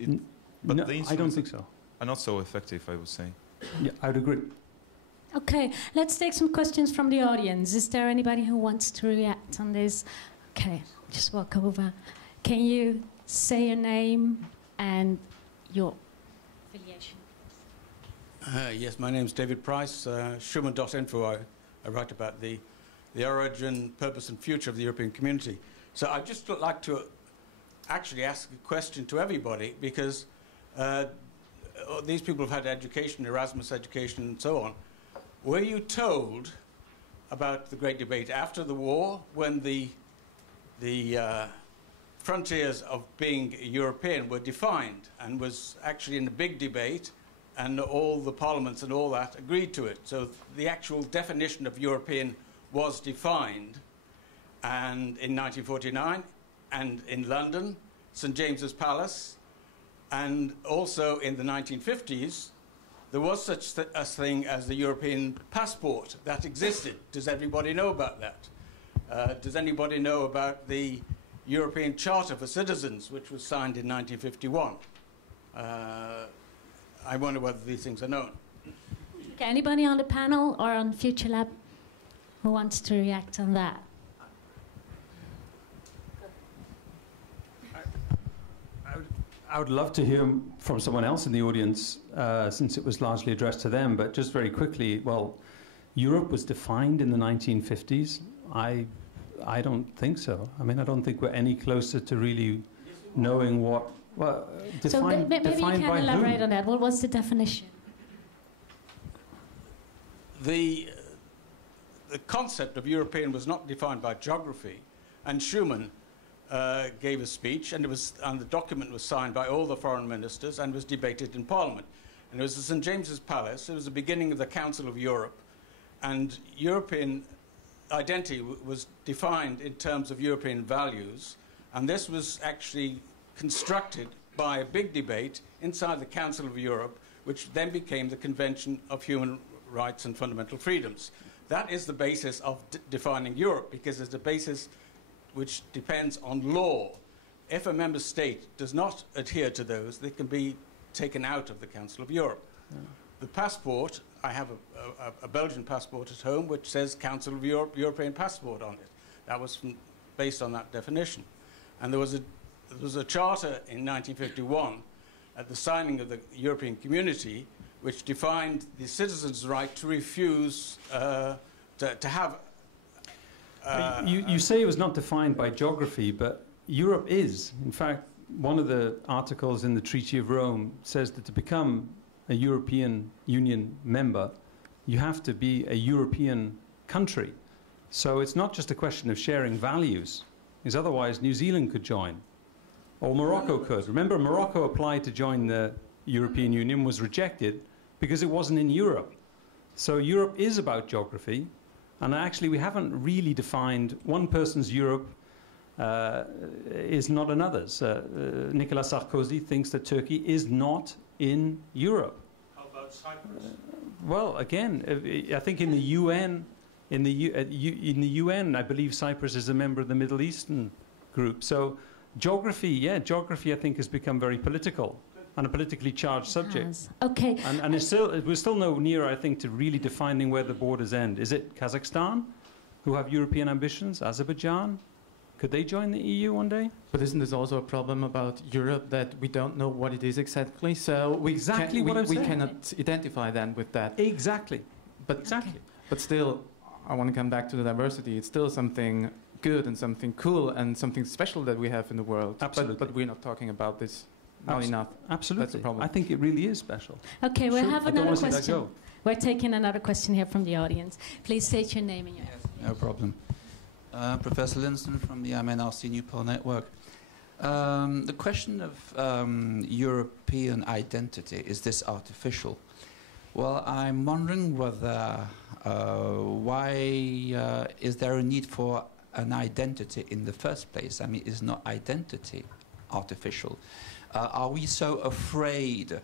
But no, the I don't think so. Are not so effective, I would say. Yeah, I would agree. Okay, let's take some questions from the audience. Is there anybody who wants to react on this? Okay, just walk over. Can you say your name and your affiliation? Yes, my name is David Price, Schumann.info. I write about the origin, purpose and future of the European community. So I'd just like to actually ask a question to everybody, because these people have had education, Erasmus education, and so on. Were you told about the Great Debate after the war, when the frontiers of being European were defined, and was actually in a big debate, and all the parliaments and all that agreed to it? So the actual definition of European was defined, and in 1949, and in London, St. James's Palace, and also in the 1950s, there was such a thing as the European passport that existed. Does everybody know about that? Does anybody know about the European Charter for Citizens, which was signed in 1951? I wonder whether these things are known. Okay, anybody on the panel or on FutureLab who wants to react on that? I would love to hear from someone else in the audience, since it was largely addressed to them, but just very quickly, well, Europe was defined in the 1950s. I don't think so. I mean, I don't think we're any closer to really knowing what, well, defined, so maybe you can elaborate on that. What was the definition? The concept of European was not defined by geography, and Schuman gave a speech, and the document was signed by all the foreign ministers and was debated in Parliament. And it was at St. James's Palace. It was the beginning of the Council of Europe, and European identity was defined in terms of European values, and this was actually constructed by a big debate inside the Council of Europe, which then became the Convention of Human Rights and Fundamental Freedoms. That is the basis of defining Europe, because it's the basis which depends on law. If a member state does not adhere to those, they can be taken out of the Council of Europe. Yeah. The passport, I have a Belgian passport at home which says Council of Europe, European passport on it. That was based on that definition. And there was a charter in 1951 at the signing of the European Community which defined the citizens' right to refuse to have you say it was not defined by geography, but Europe is. In fact, one of the articles in the Treaty of Rome says that to become a European Union member, you have to be a European country. So it's not just a question of sharing values, because otherwise New Zealand could join, or Morocco could. Remember, Morocco applied to join the European Union, was rejected because it wasn't in Europe. So Europe is about geography. And actually, we haven't really defined one person's Europe is not another's. Nicolas Sarkozy thinks that Turkey is not in Europe. How about Cyprus? Well, again, I think in the UN, in the UN, I believe Cyprus is a member of the Middle Eastern group. So geography, yeah, geography, I think, has become very political. And a politically charged subject. Okay. And we're still no nearer, I think, to really defining where the borders end. Is it Kazakhstan, who have European ambitions? Azerbaijan? Could they join the EU one day? But isn't this also a problem about Europe, that we don't know what it is exactly? So we cannot identify then with that. Exactly. But still, I want to come back to the diversity. It's still something good and something cool and something special that we have in the world. Absolutely. But we're not talking about this. Not enough. Absolutely. That's the problem. I think it really is special. Okay, we'll have another question. We're taking another question here from the audience. Please state your name and your... Yes, no problem. Professor Linston from the MNRC Newport Network. The question of European identity, is this artificial? Well, I'm wondering whether, why is there a need for an identity in the first place? I mean, is not identity artificial? Are we so afraid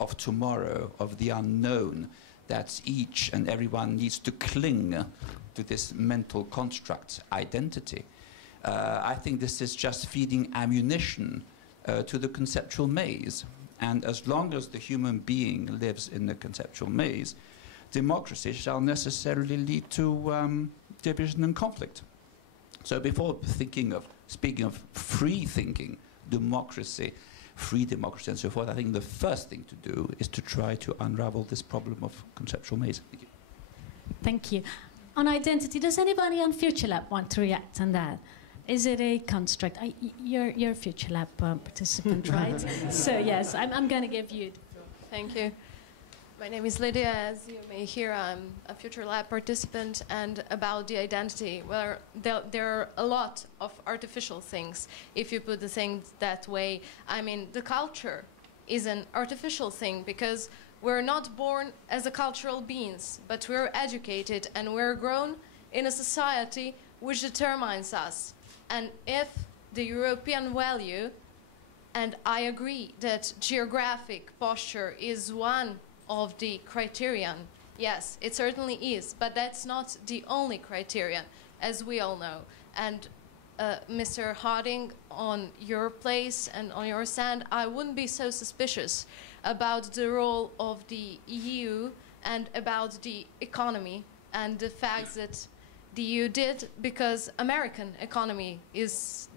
of tomorrow, of the unknown, that each and everyone needs to cling to this mental construct, identity? I think this is just feeding ammunition to the conceptual maze. And as long as the human being lives in the conceptual maze, democracy shall necessarily lead to division and conflict. So before speaking of free thinking, democracy, free democracy and so forth, I think the first thing to do is to try to unravel this problem of conceptual maze. Thank you. Thank you. On identity, does anybody on FutureLab want to react on that? Is it a construct? You're a FutureLab participant, right? So yes, I'm going to give you the floor. Thank you. My name is Lydia. As you may hear, I'm a FutureLab participant, and about the identity, well, there are a lot of artificial things, if you put the things that way. I mean, the culture is an artificial thing because we're not born as a cultural beings, but we're educated and we're grown in a society which determines us. And if the European value, and I agree that geographic posture is one of the criterion, yes, it certainly is, but that's not the only criterion, as we all know. And Mr. Harding, on your place and on your stand, I wouldn't be so suspicious about the role of the EU and about the economy and the fact that the EU did, because American economy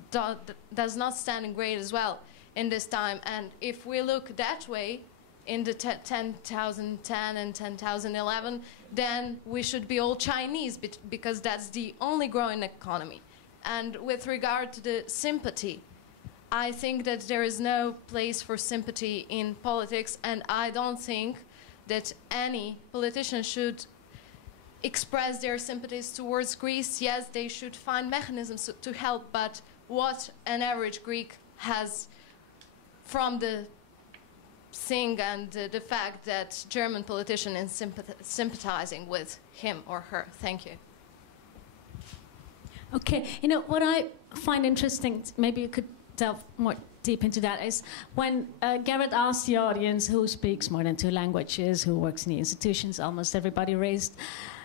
does not stand in great as well in this time. And if we look that way, in the 10,010 and 10,011, then we should be all Chinese because that's the only growing economy. And with regard to the sympathy, I think that there is no place for sympathy in politics, and I don't think that any politician should express their sympathies towards Greece. Yes, they should find mechanisms to help, but what an average Greek has from the thing and the fact that German politician is sympathizing with him or her. Thank you. Okay, you know, what I find interesting, maybe you could delve more deep into that, is when Gareth asked the audience who speaks more than 2 languages, who works in the institutions, almost everybody raised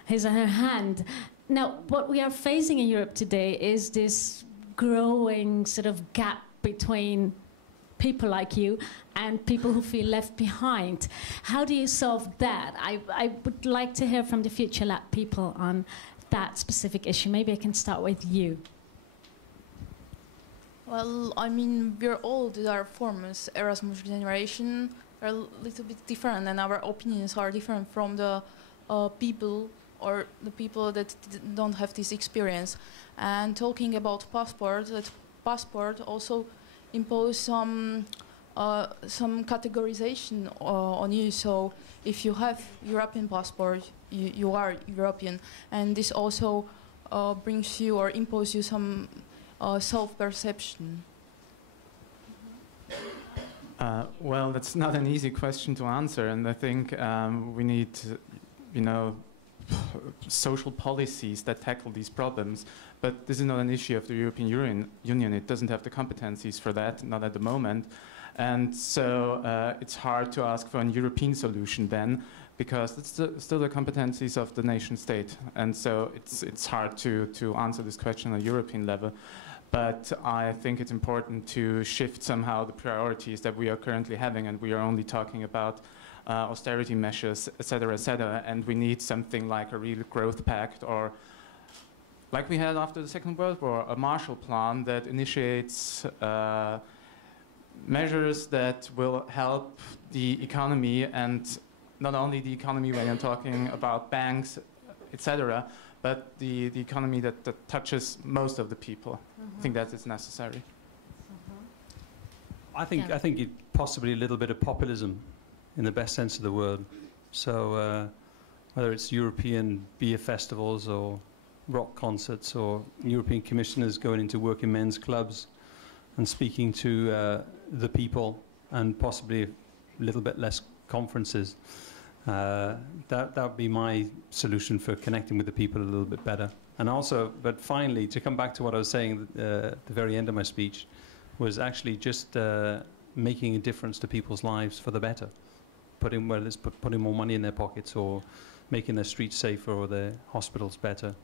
his or her hand. Now, what we are facing in Europe today is this growing sort of gap between people like you and people who feel left behind. How do you solve that? I would like to hear from the FutureLab people on that specific issue. Maybe I can start with you. Well, I mean, we're all our forms, Erasmus generation, are a little bit different, and our opinions are different from the people or the people that don't have this experience. And talking about passport, that passport also impose some categorization on you. So if you have European passport, you are European, and this also brings you or imposes you some self-perception. Well, that's not an easy question to answer, and I think we need, you know, social policies that tackle these problems. But this is not an issue of the European Union. It doesn't have the competencies for that, not at the moment. And so it's hard to ask for a European solution then, because it's still the competencies of the nation state. And so it's hard to answer this question on a European level. But I think it's important to shift somehow the priorities that we are currently having, and we are only talking about austerity measures, et cetera, and we need something like a real growth pact, or like we had after the Second World War, a Marshall Plan that initiates measures that will help the economy, and not only the economy when I'm talking about banks, etc., but the economy that touches most of the people. Mm-hmm. I think that is necessary. Mm-hmm. I think it possibly a little bit of populism, in the best sense of the word. So whether it's European beer festivals or rock concerts, or European commissioners going into working men's clubs and speaking to the people, and possibly a little bit less conferences. That would be my solution for connecting with the people a little bit better. And also, but finally, to come back to what I was saying at the very end of my speech, was actually just making a difference to people's lives for the better. Putting more money in their pockets, or making their streets safer, or their hospitals better.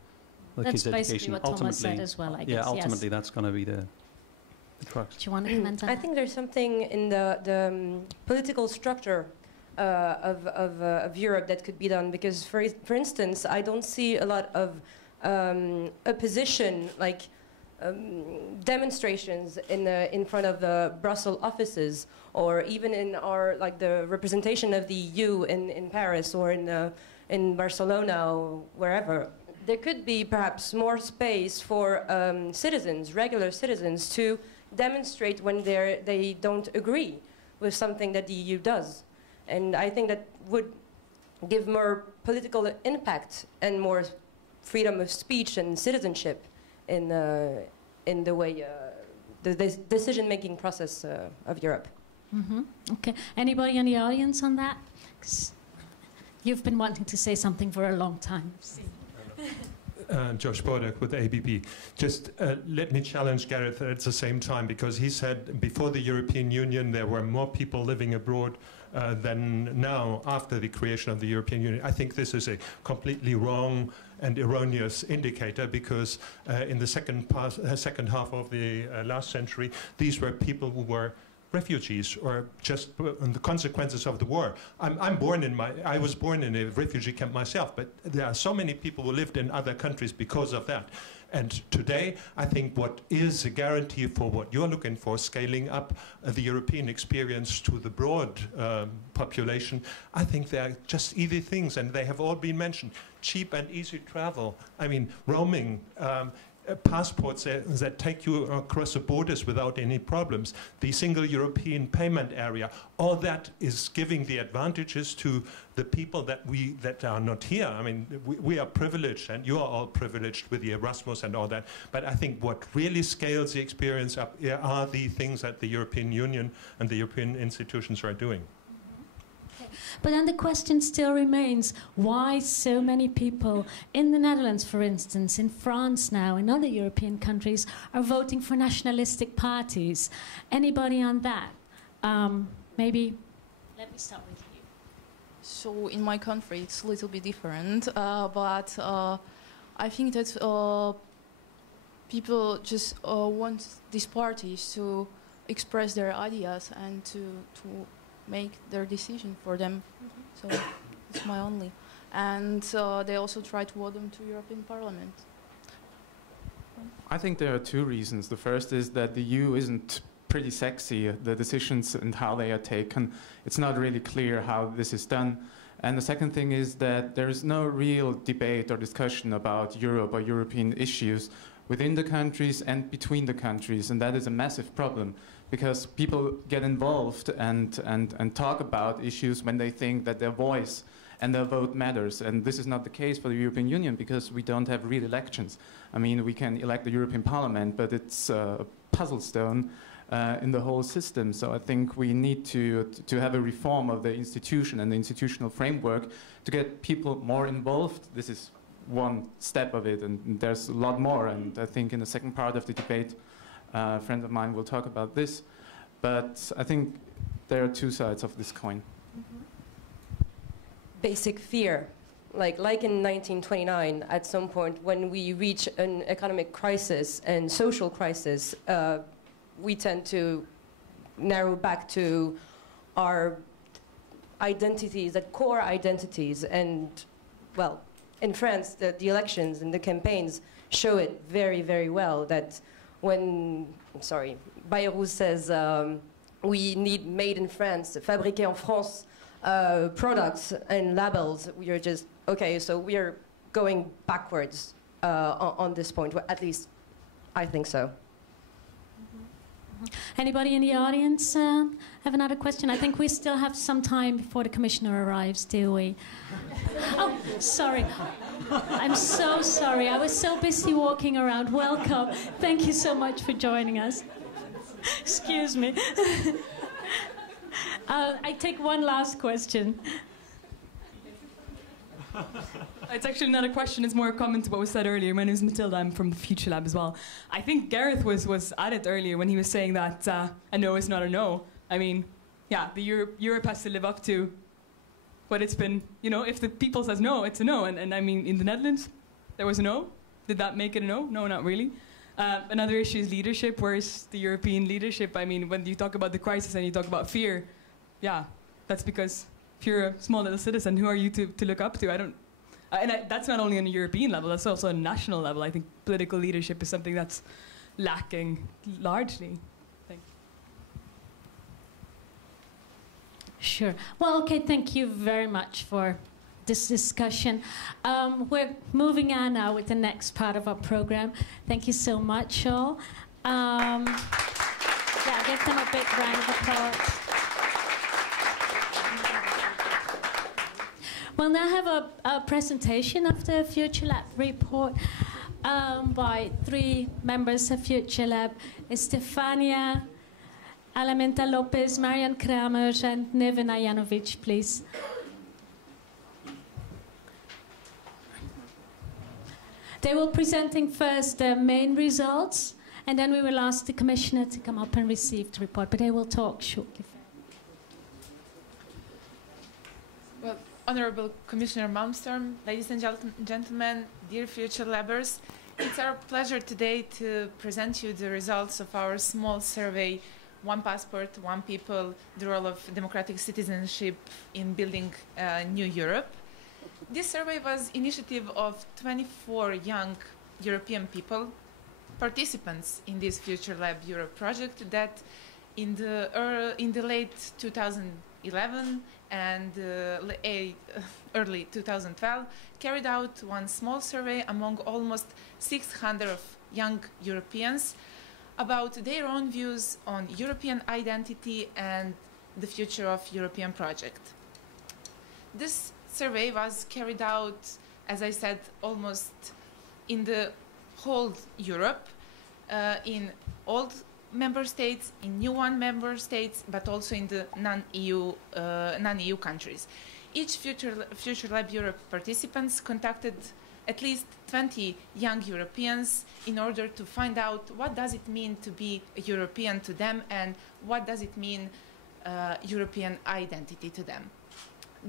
That's basically what Thomas said as well, I guess. Yeah, ultimately that's going to be the crux. Do you want to comment on that? I think there's something in the political structure of Europe that could be done, because for instance, I don't see a lot of opposition, like demonstrations in front of the Brussels offices, or even in our, like, the representation of the EU in Paris or in Barcelona or wherever. There could be perhaps more space for citizens, regular citizens, to demonstrate when they don't agree with something that the EU does. And I think that would give more political impact and more freedom of speech and citizenship in the way the decision-making process of Europe. Mm-hmm. Okay. Anybody in the audience on that? 'Cause you've been wanting to say something for a long time. Josh Bodek with ABB. Just let me challenge Gareth at the same time, because he said before the European Union there were more people living abroad than now after the creation of the European Union. I think this is a completely wrong and erroneous indicator, because in the second half of the last century, these were people who were refugees or just the consequences of the war. I was born in a refugee camp myself, but there are so many people who lived in other countries because of that. And today, I think what is a guarantee for what you're looking for, scaling up the European experience to the broad population, I think they're just easy things, and they have all been mentioned. Cheap and easy travel. I mean, roaming, passports that take you across the borders without any problems, the single European payment area, all that is giving the advantages to the people that are not here. I mean, we are privileged, and you are all privileged with the Erasmus and all that, but I think what really scales the experience up are the things that the European Union and the European institutions are doing. But then the question still remains, why so many people in the Netherlands, for instance, in France now, in other European countries, are voting for nationalistic parties? Anybody on that? Maybe, let me start with you. So in my country, it's a little bit different, but I think that people just want these parties to express their ideas and to make their decision for them. So it's my only. And they also try to vote them to European Parliament. I think there are two reasons. The first is that the EU isn't pretty sexy, the decisions and how they are taken. It's not really clear how this is done. And the second thing is that there is no real debate or discussion about Europe or European issues within the countries and between the countries, and that is a massive problem, because people get involved and talk about issues when they think that their voice and their vote matters. And this is not the case for the European Union, because we don't have real elections. I mean, we can elect the European Parliament, but it's a puzzle stone in the whole system. So I think we need to have a reform of the institution and the institutional framework to get people more involved. This is one step of it, and there's a lot more. And I think in the second part of the debate, a friend of mine will talk about this. But I think there are two sides of this coin. Basic fear. Like in 1929, at some point, when we reach an economic crisis and social crisis, we tend to narrow back to our identities, that core identities. And, well, in France, the elections and the campaigns show it very, very well, that when, Bayrou says we need made in France, fabriqué en France products and labels, we are just, okay, so we are going backwards on this point. Well, at least I think so. Anybody in the audience have another question? I think we still have some time before the commissioner arrives, do we? Oh, sorry. I'm so sorry. I was so busy walking around. Welcome. Thank you so much for joining us. Excuse me. I take one last question. It's actually not a question, it's more a comment to what was said earlier. My name is Matilda, I'm from the FutureLab as well. I think Gareth was at it earlier when he was saying that a no is not a no. I mean, yeah, the Europe has to live up to what it's been, you know, if the people says no, it's a no. And I mean, in the Netherlands, there was a no. Did that make it a no? No, not really. Another issue is leadership. Where's the European leadership? I mean, when you talk about the crisis and you talk about fear, yeah, that's because if you're a small little citizen, who are you to look up to? I don't, that's not only on a European level, that's also on a national level. I think political leadership is something that's lacking largely. Thank you. Sure. Well, okay, thank you very much for this discussion. We're moving on now with the next part of our program. Thank you so much, all. Yeah, give them a big round of applause. We'll now have a presentation of the FutureLab report by 3 members of FutureLab, Stefania Alamenta Lopez, Marian Kramer, and Nevena Janovic, please. They will be presenting first the main results, and then we will ask the Commissioner to come up and receive the report, but they will talk shortly. Well, Honorable Commissioner Malmström, ladies and gentlemen, dear FutureLabbers, it's our pleasure today to present you the results of our small survey, One Passport, One People, the role of democratic citizenship in building new Europe. This survey was initiative of 24 young European people, participants in this FutureLab Europe project that in the late 2011 and early 2012 carried out one small survey among almost 600 of young Europeans about their own views on European identity and the future of European project. This survey was carried out, as I said, almost in the whole Europe, in old member states, in new member states, but also in the non-EU countries. Each FutureLab Europe participants contacted at least 20 young Europeans in order to find out what does it mean to be a European to them and what does it mean European identity to them.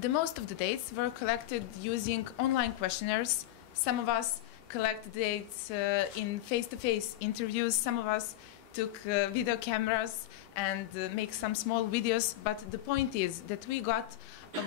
The most of the dates were collected using online questionnaires. Some of us collected dates in face-to-face interviews. Some of us took video cameras and make some small videos. But the point is that we got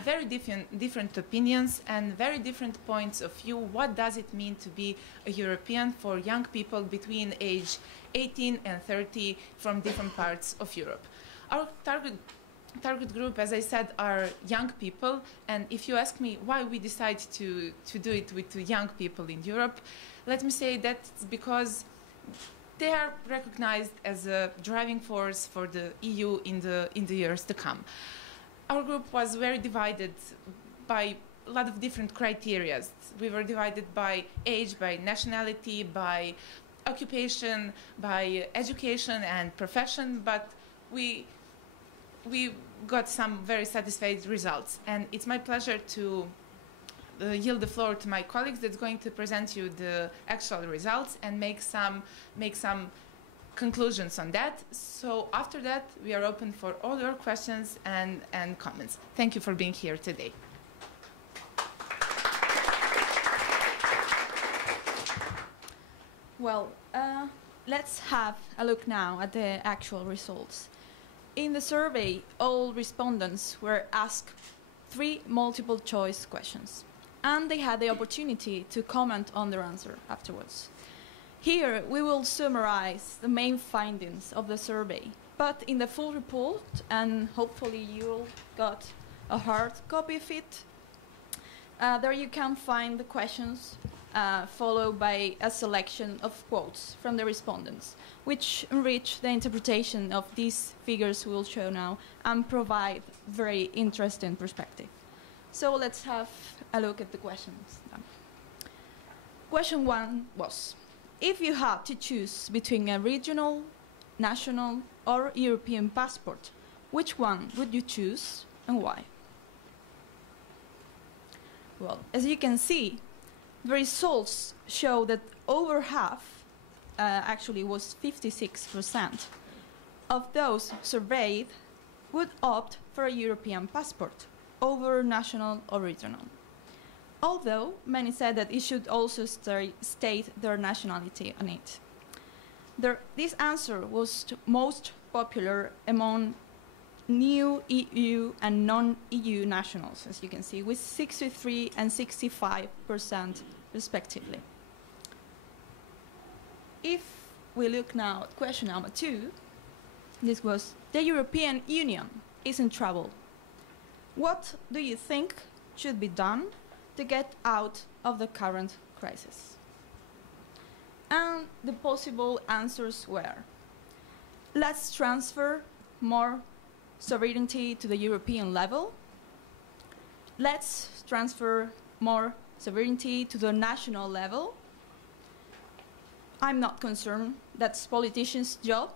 very different opinions and very different points of view. What does it mean to be a European for young people between age 18 and 30 from different parts of Europe? Our target group, as I said, are young people, and if you ask me why we decide to do it with young people in Europe, let me say that it's because they are recognized as a driving force for the EU in the years to come. Our group was very divided by a lot of different criteria. We were divided by age, by nationality, by occupation, by education and profession, but we got some very satisfied results. And it's my pleasure to yield the floor to my colleagues that's going to present you the actual results and make some conclusions on that. So after that, we are open for all your questions and comments. Thank you for being here today. Well, let's have a look now at the actual results. In the survey, all respondents were asked 3 multiple-choice questions, and they had the opportunity to comment on their answer afterwards. Here, we will summarize the main findings of the survey, but in the full report, and hopefully you all got a hard copy of it, there you can find the questions followed by a selection of quotes from the respondents, which enrich the interpretation of these figures we will show now and provide very interesting perspective. So let's have a look at the questions now. Question 1 was, if you had to choose between a regional, national, or European passport, which one would you choose and why? Well, as you can see, the results show that over half, actually was 56%, of those surveyed would opt for a European passport over national or regional. Although many said that it should also state their nationality on it. This answer was most popular among new EU and non-EU nationals, as you can see, with 63% and 65% respectively. If we look now at question number 2, this was, the European Union is in trouble. What do you think should be done to get out of the current crisis? And the possible answers were, let's transfer more sovereignty to the European level. let's transfer more sovereignty to the national level. I'm not concerned. That's politicians' job.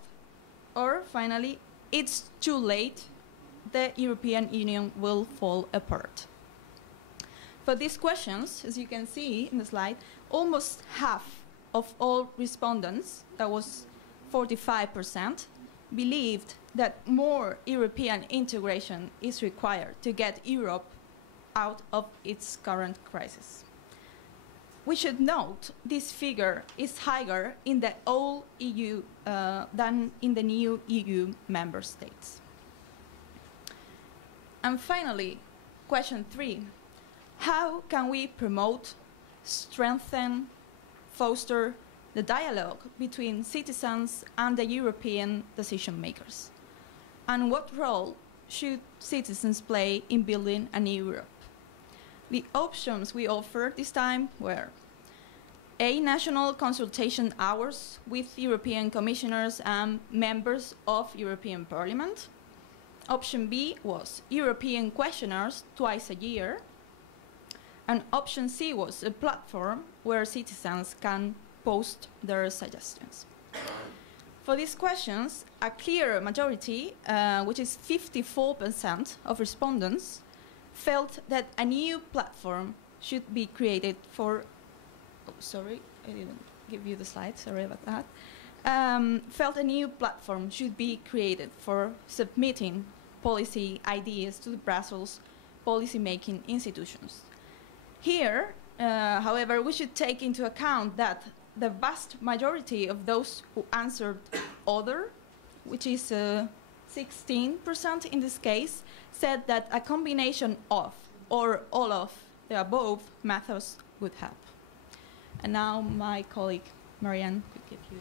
Or finally, it's too late. The European Union will fall apart. For these questions, as you can see in the slide, almost half of all respondents, that was 45%, believed that more European integration is required to get Europe out of its current crisis. We should note this figure is higher in the old EU than in the new EU member states. And finally, question 3. How can we promote, strengthen, foster the dialogue between citizens and the European decision makers? And what role should citizens play in building a new Europe? The options we offered this time were A, national consultation hours with European commissioners and members of European Parliament. Option B was European questionnaires twice a year. And option C was a platform where citizens can post their suggestions. For these questions, a clear majority, which is 54% of respondents, felt that a new platform should be created for, oh, sorry, I didn't give you the slide, sorry about that. Felt a new platform should be created for submitting policy ideas to the Brussels policy-making institutions. Here, however, we should take into account that the vast majority of those who answered other, which is 16% in this case, said that a combination of or all of the above methods would help. And now my colleague Marianne could give you.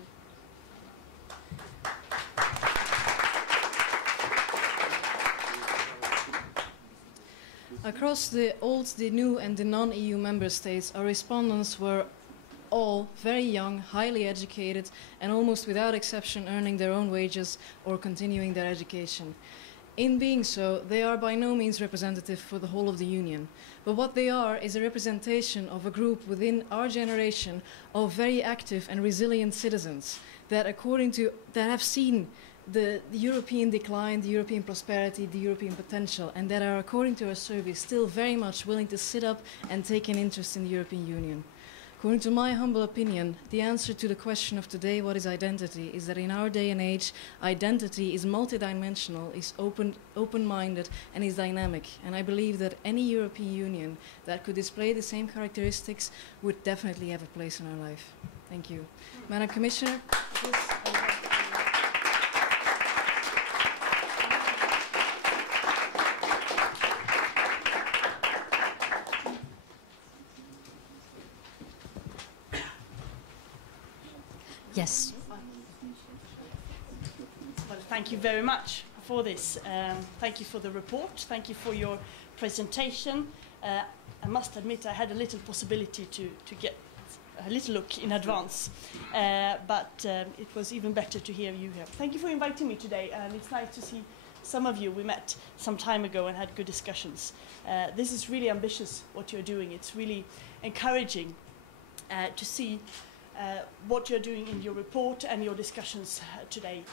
Across the old, the new and the non-EU member states, our respondents were all very young, highly educated, and almost without exception earning their own wages or continuing their education. In being so, they are by no means representative for the whole of the Union. But what they are is a representation of a group within our generation of very active and resilient citizens that have seen the European decline, the European prosperity, the European potential, and that are, according to our survey, still very much willing to sit up and take an interest in the European Union. According to my humble opinion, the answer to the question of today, what is identity, is that in our day and age, identity is multidimensional, is open-minded, and is dynamic. And I believe that any European Union that could display the same characteristics would definitely have a place in our life. Thank you. Madam Commissioner, please. Yes. Well, thank you very much for this. Thank you for the report. Thank you for your presentation. I must admit I had a little possibility to get a little look in advance, but it was even better to hear you here. Thank you for inviting me today, and it's nice to see some of you. We met some time ago and had good discussions. This is really ambitious, what you're doing. It's really encouraging to see what you're doing in your report and your discussions today.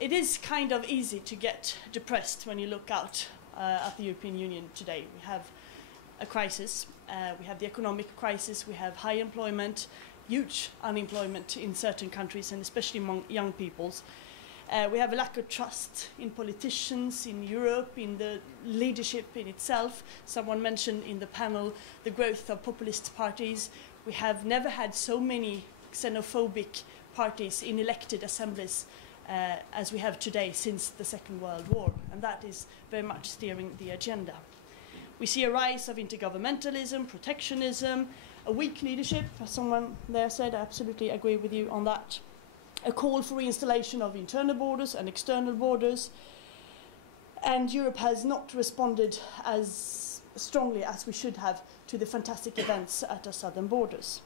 It is kind of easy to get depressed when you look out at the European Union today. We have a crisis, we have the economic crisis, we have high employment, huge unemployment in certain countries and especially among young peoples. We have a lack of trust in politicians, in Europe, in the leadership in itself. Someone mentioned in the panel the growth of populist parties. We have never had so many xenophobic parties in elected assemblies as we have today since the Second World War, and that is very much steering the agenda. We see a rise of intergovernmentalism, protectionism, a weak leadership, as someone there said. I absolutely agree with you on that. A call for reinstallation of internal borders and external borders, and Europe has not responded as strongly as we should have to the fantastic events at our southern borders.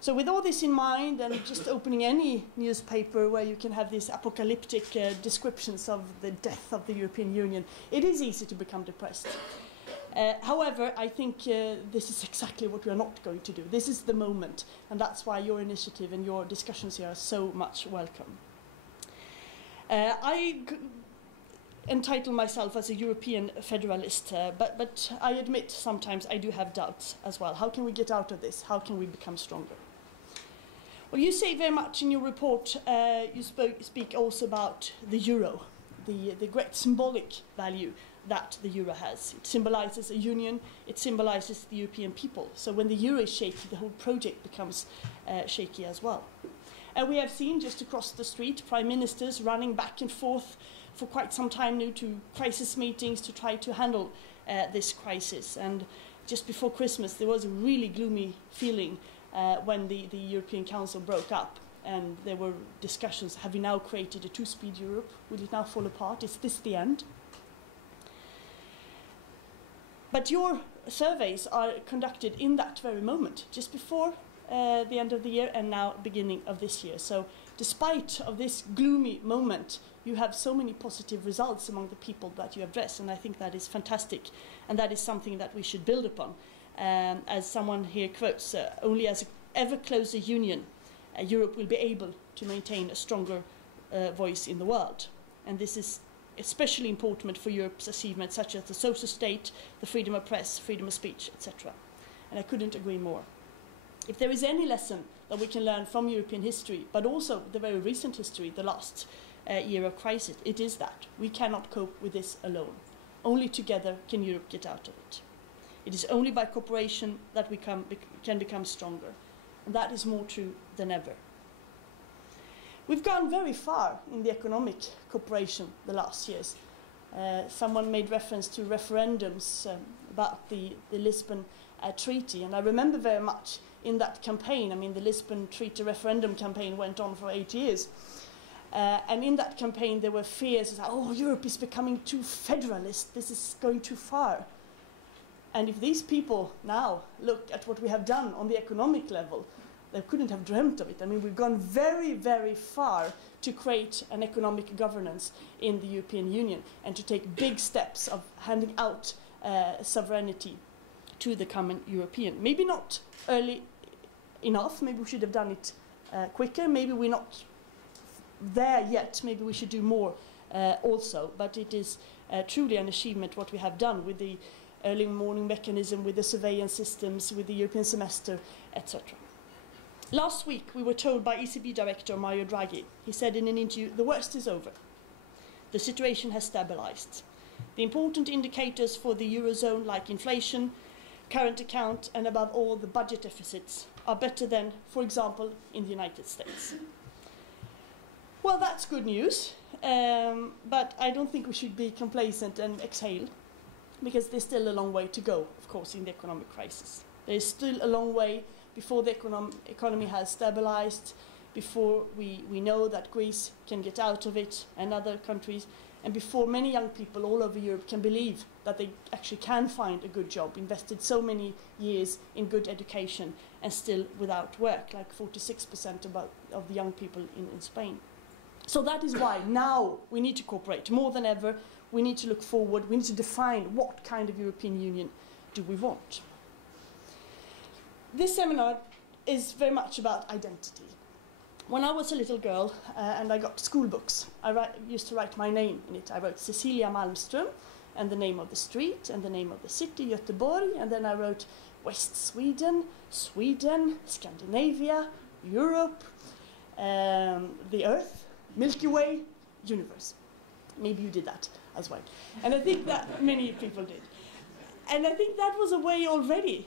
So with all this in mind, and just opening any newspaper where you can have these apocalyptic descriptions of the death of the European Union, it is easy to become depressed. However, I think this is exactly what we are not going to do. This is the moment, and that's why your initiative and your discussions here are so much welcome. I entitle myself as a European federalist, but I admit sometimes I do have doubts as well. How can we get out of this? How can we become stronger? Well, you say very much in your report, you speak also about the euro, the great symbolic value that the euro has. It symbolizes a union, it symbolizes the European people. So when the euro is shaky, the whole project becomes shaky as well. And we have seen just across the street prime ministers running back and forth for quite some time now to crisis meetings to try to handle this crisis. And just before Christmas, there was a really gloomy feeling when the European Council broke up. And there were discussions, have we now created a two-speed Europe? Will it now fall apart? Is this the end? But your surveys are conducted in that very moment, just before the end of the year and now beginning of this year. So despite of this gloomy moment, you have so many positive results among the people that you address, and I think that is fantastic, and that is something that we should build upon. As someone here quotes, only as an ever closer union, Europe will be able to maintain a stronger voice in the world. And this is especially important for Europe's achievements such as the social state, the freedom of press, freedom of speech, etc. And I couldn't agree more. If there is any lesson that we can learn from European history, but also the very recent history, the last year of crisis, it is that we cannot cope with this alone. Only together can Europe get out of it. It is only by cooperation that we can become stronger. And that is more true than ever. We've gone very far in the economic cooperation the last years. Someone made reference to referendums about the Lisbon Treaty, and I remember very much in that campaign, I mean the Lisbon Treaty referendum campaign went on for 8 years, and in that campaign there were fears that, oh, Europe is becoming too federalist, this is going too far. And if these people now look at what we have done on the economic level, they couldn't have dreamt of it. I mean, we've gone very, very far to create an economic governance in the European Union and to take big steps of handing out sovereignty to the common European. Maybe not early enough, maybe we should have done it quicker, maybe we're not there yet, maybe we should do more also, but it is truly an achievement what we have done with the early morning mechanism, with the surveillance systems, with the European semester, etc. Last week, we were told by ECB Director Mario Draghi, he said in an interview, the worst is over. The situation has stabilized. The important indicators for the Eurozone, like inflation, current account, and above all, the budget deficits, are better than, for example, in the United States. Well, that's good news, but I don't think we should be complacent and exhale, because there's still a long way to go, of course, in the economic crisis. There is still a long way before the economy has stabilized, before we know that Greece can get out of it and other countries, and before many young people all over Europe can believe that they actually can find a good job, invested so many years in good education and still without work, like 46% of the young people in Spain. So that is why now we need to cooperate more than ever. We need to look forward. We need to define what kind of European Union do we want. This seminar is very much about identity. When I was a little girl and I got school books, I used to write my name in it. I wrote Cecilia Malmström and the name of the street and the name of the city, Göteborg, and then I wrote West Sweden, Sweden, Scandinavia, Europe, the Earth, Milky Way, universe. Maybe you did that as well. And I think that many people did. And I think that was a way already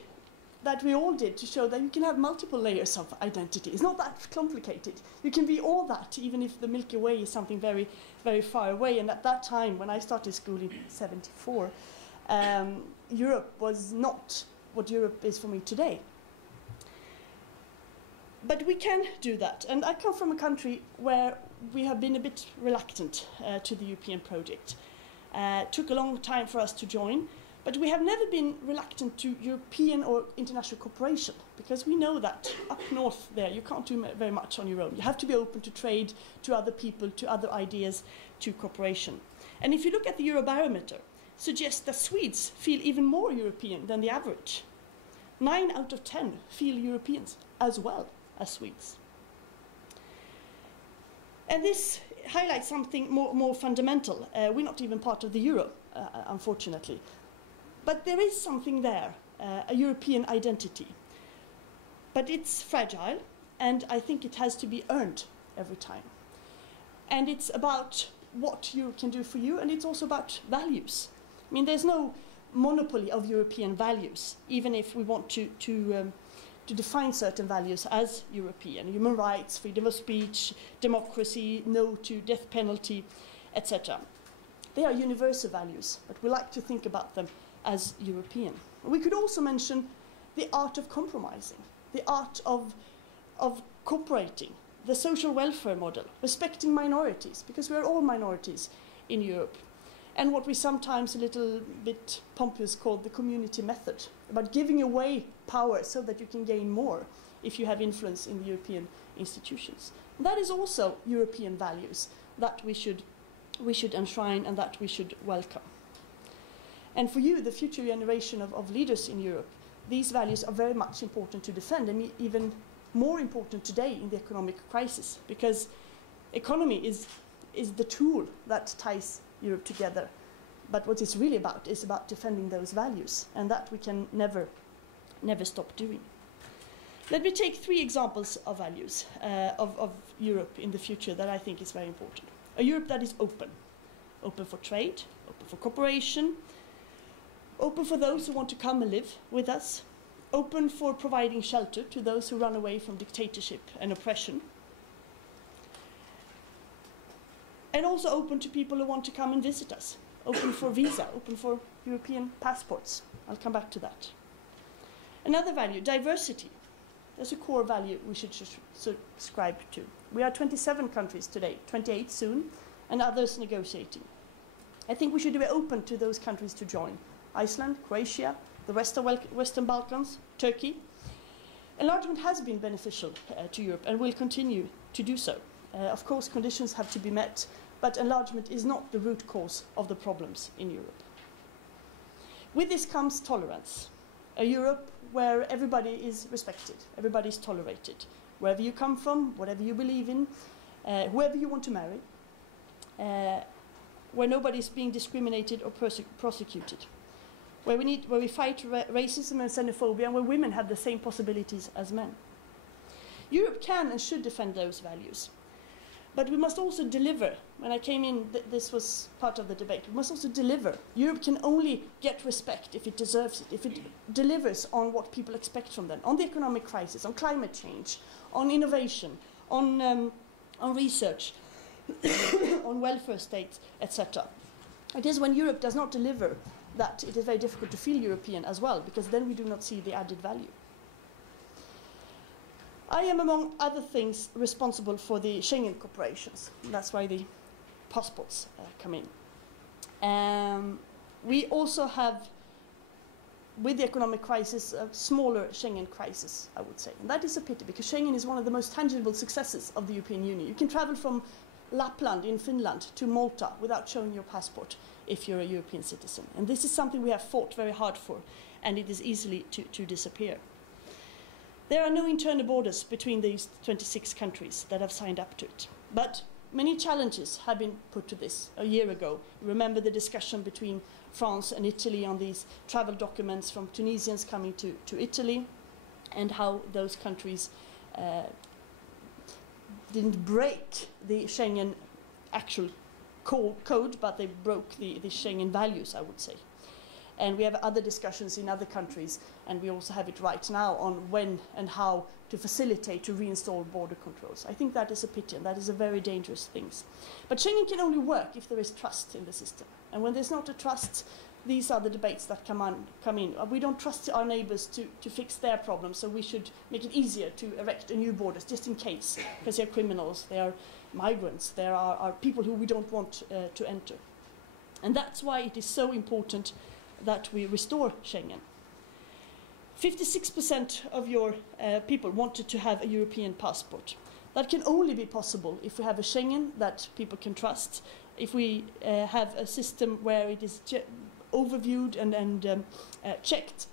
that we all did to show that you can have multiple layers of identity. It's not that complicated. You can be all that, even if the Milky Way is something very, very far away. And at that time, when I started school in '74, Europe was not what Europe is for me today. But we can do that. And I come from a country where we have been a bit reluctant to the European project. It took a long time for us to join. But we have never been reluctant to European or international cooperation, because we know that up north there, you can't do very much on your own. You have to be open to trade, to other people, to other ideas, to cooperation. And if you look at the Eurobarometer, suggests that Swedes feel even more European than the average. 9 out of 10 feel Europeans as well as Swedes. And this highlights something more fundamental. We're not even part of the euro, unfortunately. But there is something there, a European identity. But it's fragile, and I think it has to be earned every time. And it's about what Europe can do for you, and it's also about values. I mean, there's no monopoly of European values, even if we want to define certain values as European. Human rights, freedom of speech, democracy, no to death penalty, etc. They are universal values, but we like to think about them as European. We could also mention the art of compromising, the art of cooperating, the social welfare model, respecting minorities, because we're all minorities in Europe, and what we sometimes a little bit pompous call the community method, about giving away power so that you can gain more if you have influence in the European institutions. And that is also European values that we should enshrine and that we should welcome. And for you, the future generation of leaders in Europe, these values are very much important to defend, and even more important today in the economic crisis, because economy is the tool that ties Europe together. But what it's really about is about defending those values, and that we can never stop doing. Let me take 3 examples of values of Europe in the future that I think is very important. A Europe that is open. Open for trade, open for cooperation, open for those who want to come and live with us, open for providing shelter to those who run away from dictatorship and oppression, and also open to people who want to come and visit us, open for visa, open for European passports. I'll come back to that. Another value, diversity. That's a core value we should subscribe to. We are 27 countries today, 28 soon, and others negotiating. I think we should be open to those countries to join. Iceland, Croatia, the Western Balkans, Turkey. Enlargement has been beneficial to Europe and will continue to do so. Of course, conditions have to be met, but enlargement is not the root cause of the problems in Europe. With this comes tolerance. A Europe where everybody is respected, everybody is tolerated, wherever you come from, whatever you believe in, whoever you want to marry, where nobody is being discriminated or prosecuted, where we fight racism and xenophobia, and where women have the same possibilities as men. Europe can and should defend those values. But we must also deliver. When I came in, this was part of the debate. We must also deliver. Europe can only get respect if it deserves it, if it delivers on what people expect from them, on the economic crisis, on climate change, on innovation, on research, on welfare states, etc. It is when Europe does not deliver that it is very difficult to feel European as well, because then we do not see the added value. I am, among other things, responsible for the Schengen corporations. That's why the passports come in. We also have, with the economic crisis, a smaller Schengen crisis, I would say. And that is a pity, because Schengen is one of the most tangible successes of the European Union. You can travel from Lapland in Finland to Malta without showing your passport if you're a European citizen. And this is something we have fought very hard for, and it is easily to disappear. There are no internal borders between these 26 countries that have signed up to it. But many challenges have been put to this a year ago. Remember the discussion between France and Italy on these travel documents from Tunisians coming to Italy, and how those countries didn't break the Schengen actual code, but they broke the Schengen values, I would say. And we have other discussions in other countries, and we also have it right now on when and how to facilitate to reinstall border controls. I think that is a pity, and that is a very dangerous thing. But Schengen can only work if there is trust in the system. And when there's not a trust, these are the debates that come in. We don't trust our neighbors to fix their problems, so we should make it easier to erect a new borders, just in case, because they're criminals, they are migrants, there are people who we don't want to enter. And that's why it is so important that we restore Schengen. 56% of your people wanted to have a European passport. That can only be possible if we have a Schengen that people can trust, if we have a system where it is overviewed and checked,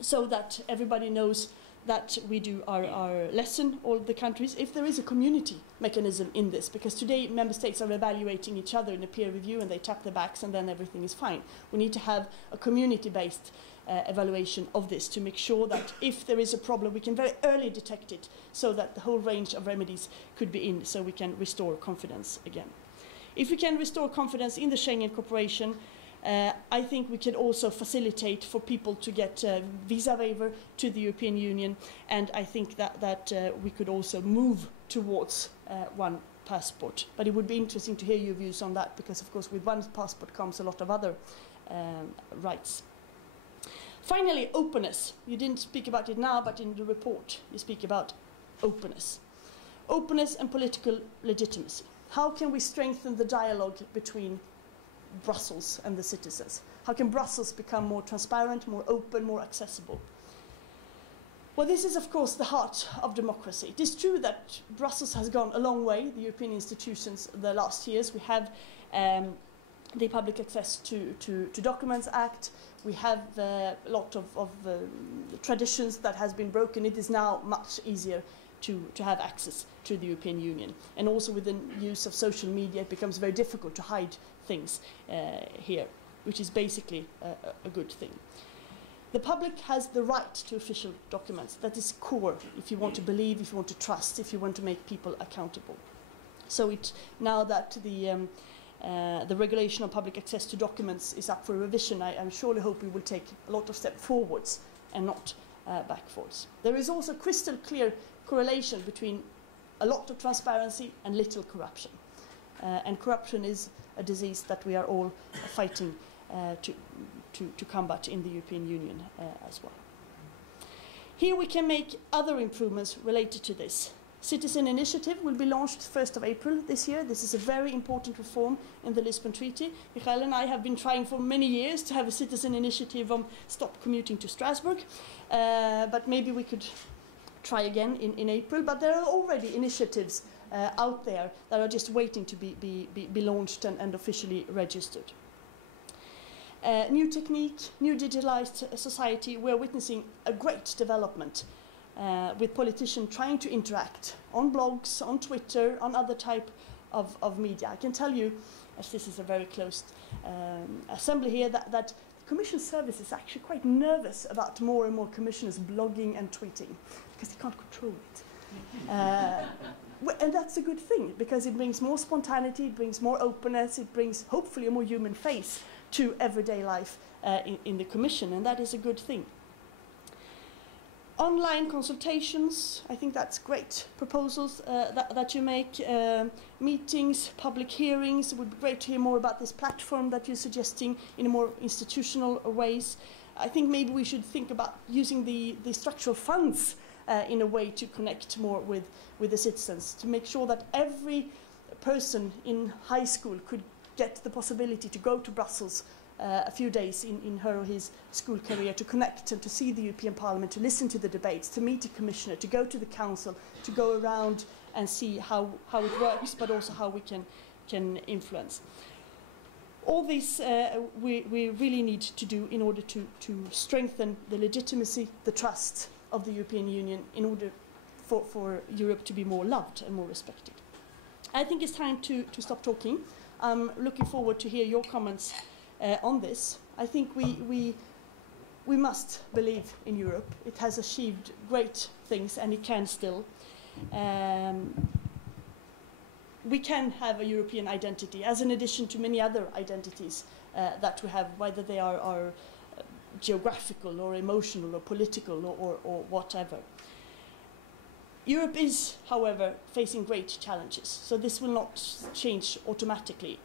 so that everybody knows that we do our lesson, all the countries, if there is a community mechanism in this, because today member states are evaluating each other in a peer review and they tap their backs and then everything is fine. We need to have a community-based evaluation of this to make sure that if there is a problem, we can very early detect it, so that the whole range of remedies could be in, so we can restore confidence again. If we can restore confidence in the Schengen cooperation, I think we can also facilitate for people to get visa waiver to the European Union, and I think that we could also move towards one passport. But it would be interesting to hear your views on that, because of course with one passport comes a lot of other rights. Finally, openness. You didn't speak about it now, but in the report you speak about openness. Openness and political legitimacy. How can we strengthen the dialogue between Brussels and the citizens? How can Brussels become more transparent, more open, more accessible? Well, this is of course the heart of democracy. It is true that Brussels has gone a long way, the European institutions, the last years. We have the Public Access to Documents Act. We have a lot of traditions that has been broken. It is now much easier to have access to the European Union. And also with the use of social media, it becomes very difficult to hide things here, which is basically a good thing. The public has the right to official documents. That is core if you want to believe, if you want to trust, if you want to make people accountable. So now that the regulation on public access to documents is up for revision, I surely hope we will take a lot of steps forwards and not backwards. There is also crystal clear correlation between a lot of transparency and little corruption. And corruption is a disease that we are all fighting to combat in the European Union as well. Here we can make other improvements related to this. Citizen Initiative will be launched 1st of April this year. This is a very important reform in the Lisbon Treaty. Michael and I have been trying for many years to have a citizen initiative on stop commuting to Strasbourg, but maybe we could try again in April. But there are already initiatives out there that are just waiting to be launched and officially registered. New technique, new digitalized society, we're witnessing a great development with politicians trying to interact on blogs, on Twitter, on other type of media. I can tell you, as this is a very closed assembly here, that the Commission service is actually quite nervous about more and more commissioners blogging and tweeting, because they can't control it. And that's a good thing, because it brings more spontaneity, it brings more openness, it brings hopefully a more human face to everyday life in the Commission, and that is a good thing. Online consultations, I think that's great proposals that you make. Meetings, public hearings, it would be great to hear more about this platform that you're suggesting in a more institutional ways. I think maybe we should think about using the structural funds in a way to connect more with the citizens, to make sure that every person in high school could get the possibility to go to Brussels a few days in her or his school career, to connect and to see the European Parliament, to listen to the debates, to meet a commissioner, to go to the council, to go around and see how it works, but also how we can influence. All this we really need to do in order to strengthen the legitimacy, the trust of the European Union, in order for Europe to be more loved and more respected. I think it's time to stop talking. I'm looking forward to hear your comments on this. I think we must believe in Europe. It has achieved great things, and it can still. We can have a European identity as an addition to many other identities that we have, whether they are geographical or emotional or political or whatever. Europe is, however, facing great challenges, so this will not change automatically.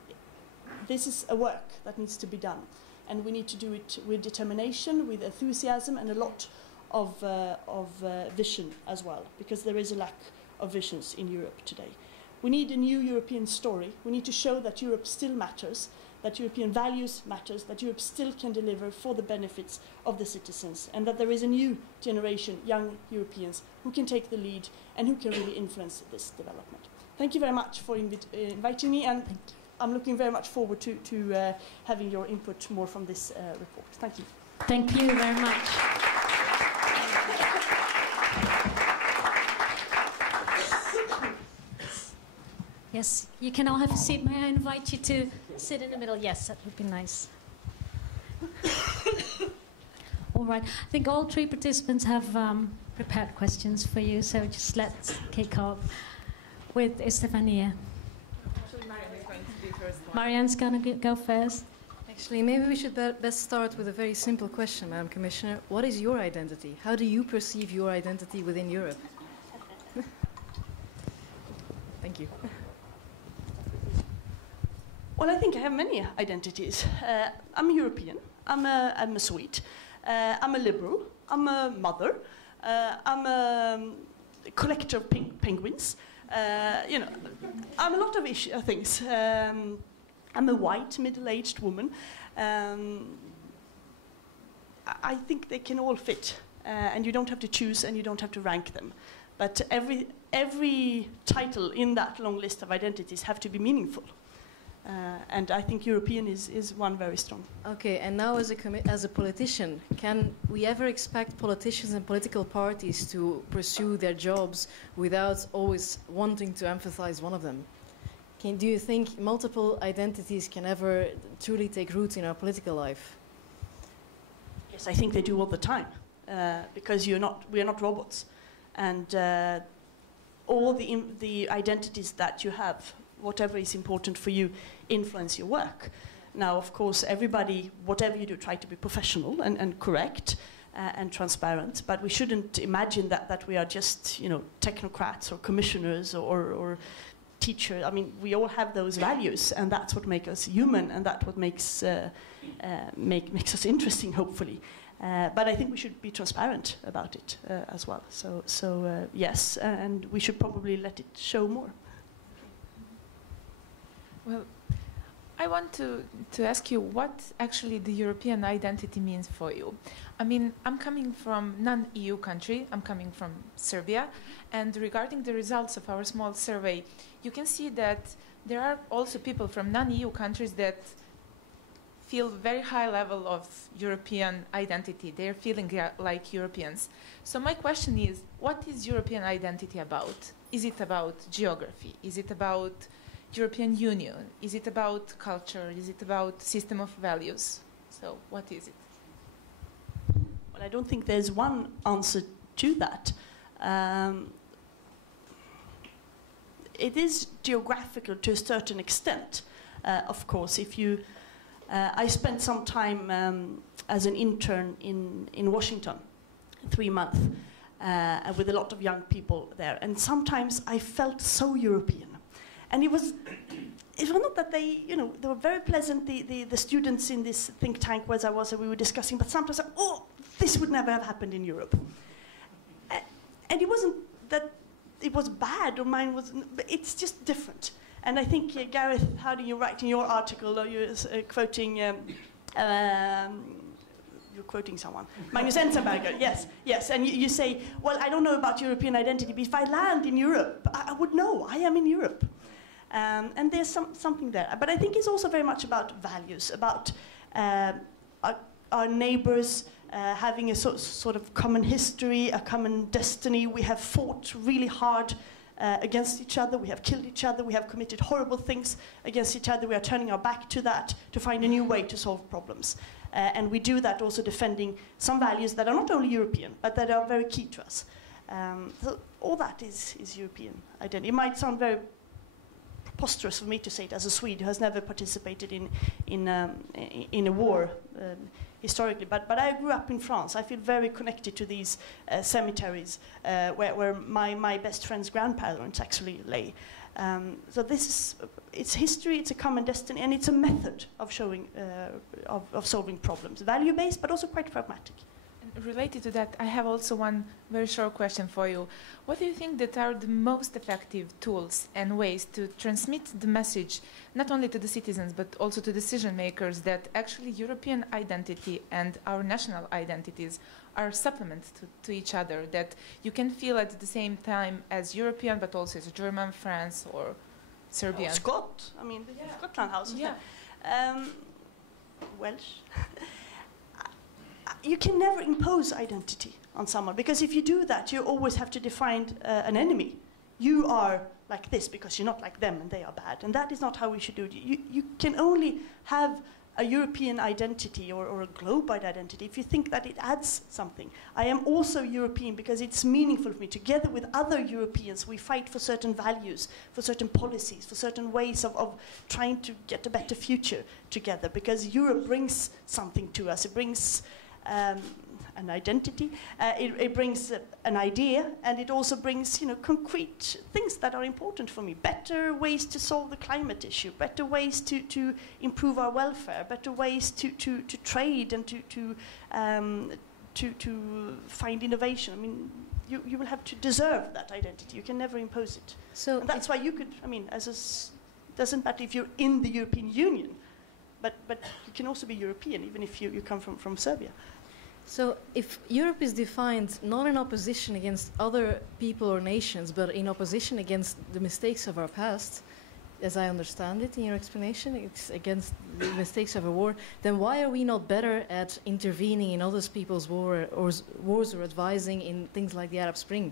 This is a work that needs to be done, and we need to do it with determination, with enthusiasm, and a lot of vision as well, because there is a lack of visions in Europe today. We need a new European story. We need to show that Europe still matters, that European values matters, that Europe still can deliver for the benefits of the citizens, and that there is a new generation, young Europeans, who can take the lead and who can really influence this development. Thank you very much for inviting me, and I'm looking very much forward to having your input more from this report. Thank you. Thank you very much. Yes, you can all have a seat. May I invite you to sit in the middle? Yes, that would be nice. All right. I think all three participants have prepared questions for you, so just let's kick off with Estefania. Actually, Marianne is going to be first. Marianne's going to go first. Actually, maybe we should best start with a very simple question, Madam Commissioner. What is your identity? How do you perceive your identity within Europe? Thank you. Well, I think I have many identities. I'm a European. I'm a Swede. I'm a liberal. I'm a mother. I'm a collector of penguins. You know, I'm a lot of things. I'm a white, middle-aged woman. I think they can all fit, and you don't have to choose, and you don't have to rank them. But every title in that long list of identities have to be meaningful. And I think European is one very strong. Okay, and now as a politician, can we ever expect politicians and political parties to pursue their jobs without always wanting to emphasize one of them? Do you think multiple identities can ever truly take root in our political life? Yes, I think they do all the time, because we are not robots. And all the identities that you have, whatever is important for you, influence your work. Now, of course, everybody, whatever you do, try to be professional and correct and transparent, but we shouldn't imagine that we are just, you know, technocrats or commissioners or teachers. I mean, we all have those values, and that's what makes us human, and that's what makes us interesting, hopefully. But I think we should be transparent about it as well. So yes, and we should probably let it show more. Well, I want to ask you what actually the European identity means for you. I mean, I'm coming from non-EU country, I'm coming from Serbia, and regarding the results of our small survey, you can see that there are also people from non-EU countries that feel very high level of European identity. They're feeling like Europeans. So my question is, what is European identity about? Is it about geography? Is it about European Union? Is it about culture? Is it about system of values? So what is it? Well, I don't think there's one answer to that. It is geographical to a certain extent, of course. If you, I spent some time as an intern in Washington, 3 months, with a lot of young people there, and sometimes I felt so European. And it was not that they were very pleasant, the students in this think tank where I was, and we were discussing, but sometimes, oh, this would never have happened in Europe. And it wasn't that it was bad, or mine was, it's just different. And I think, Gareth Harding, you write in your article, or you're quoting, you're quoting someone, Magnus Enzensberger, yes, and you say, well, I don't know about European identity, but if I land in Europe, I would know, I am in Europe. And there's something there. But I think it's also very much about values, about our neighbors having a sort of common history, a common destiny. We have fought really hard against each other. We have killed each other. We have committed horrible things against each other. We are turning our back to that to find a new way to solve problems. And we do that also defending some values that are not only European, but that are very key to us. So all that is European identity. It might sound very preposterous for me to say it as a Swede who has never participated in a war historically, but I grew up in France. I feel very connected to these cemeteries where my best friend's grandparents actually lay. So it's history, it's a common destiny, and it's a method of showing of solving problems, value-based, but also quite pragmatic. Related to that, I have also one very short question for you. What do you think that are the most effective tools and ways to transmit the message, not only to the citizens, but also to decision makers, that actually European identity and our national identities are supplements to each other, that you can feel at the same time as European, but also as German, France, or Serbian. Scott. I mean, Yeah. Scotland House. Yeah. Welsh. You can never impose identity on someone, because if you do that, you always have to define an enemy. You are like this because you're not like them and they are bad. And that is not how we should do it. You can only have a European identity or a global identity if you think that it adds something. I am also European because it's meaningful for me. Together with other Europeans, we fight for certain values, for certain policies, for certain ways of trying to get a better future together, because Europe brings something to us. It brings an identity, it brings an idea, and it also brings, concrete things that are important for me. Better ways to solve the climate issue, better ways to improve our welfare, better ways to trade and to find innovation. I mean, you will have to deserve that identity. You can never impose it. So and that's why you could, doesn't matter if you're in the European Union, but you can also be European, even if you come from Serbia. So if Europe is defined not in opposition against other people or nations, but in opposition against the mistakes of our past, as I understand it in your explanation, it's against the mistakes of a war, then why are we not better at intervening in other people's wars or advising in things like the Arab Spring?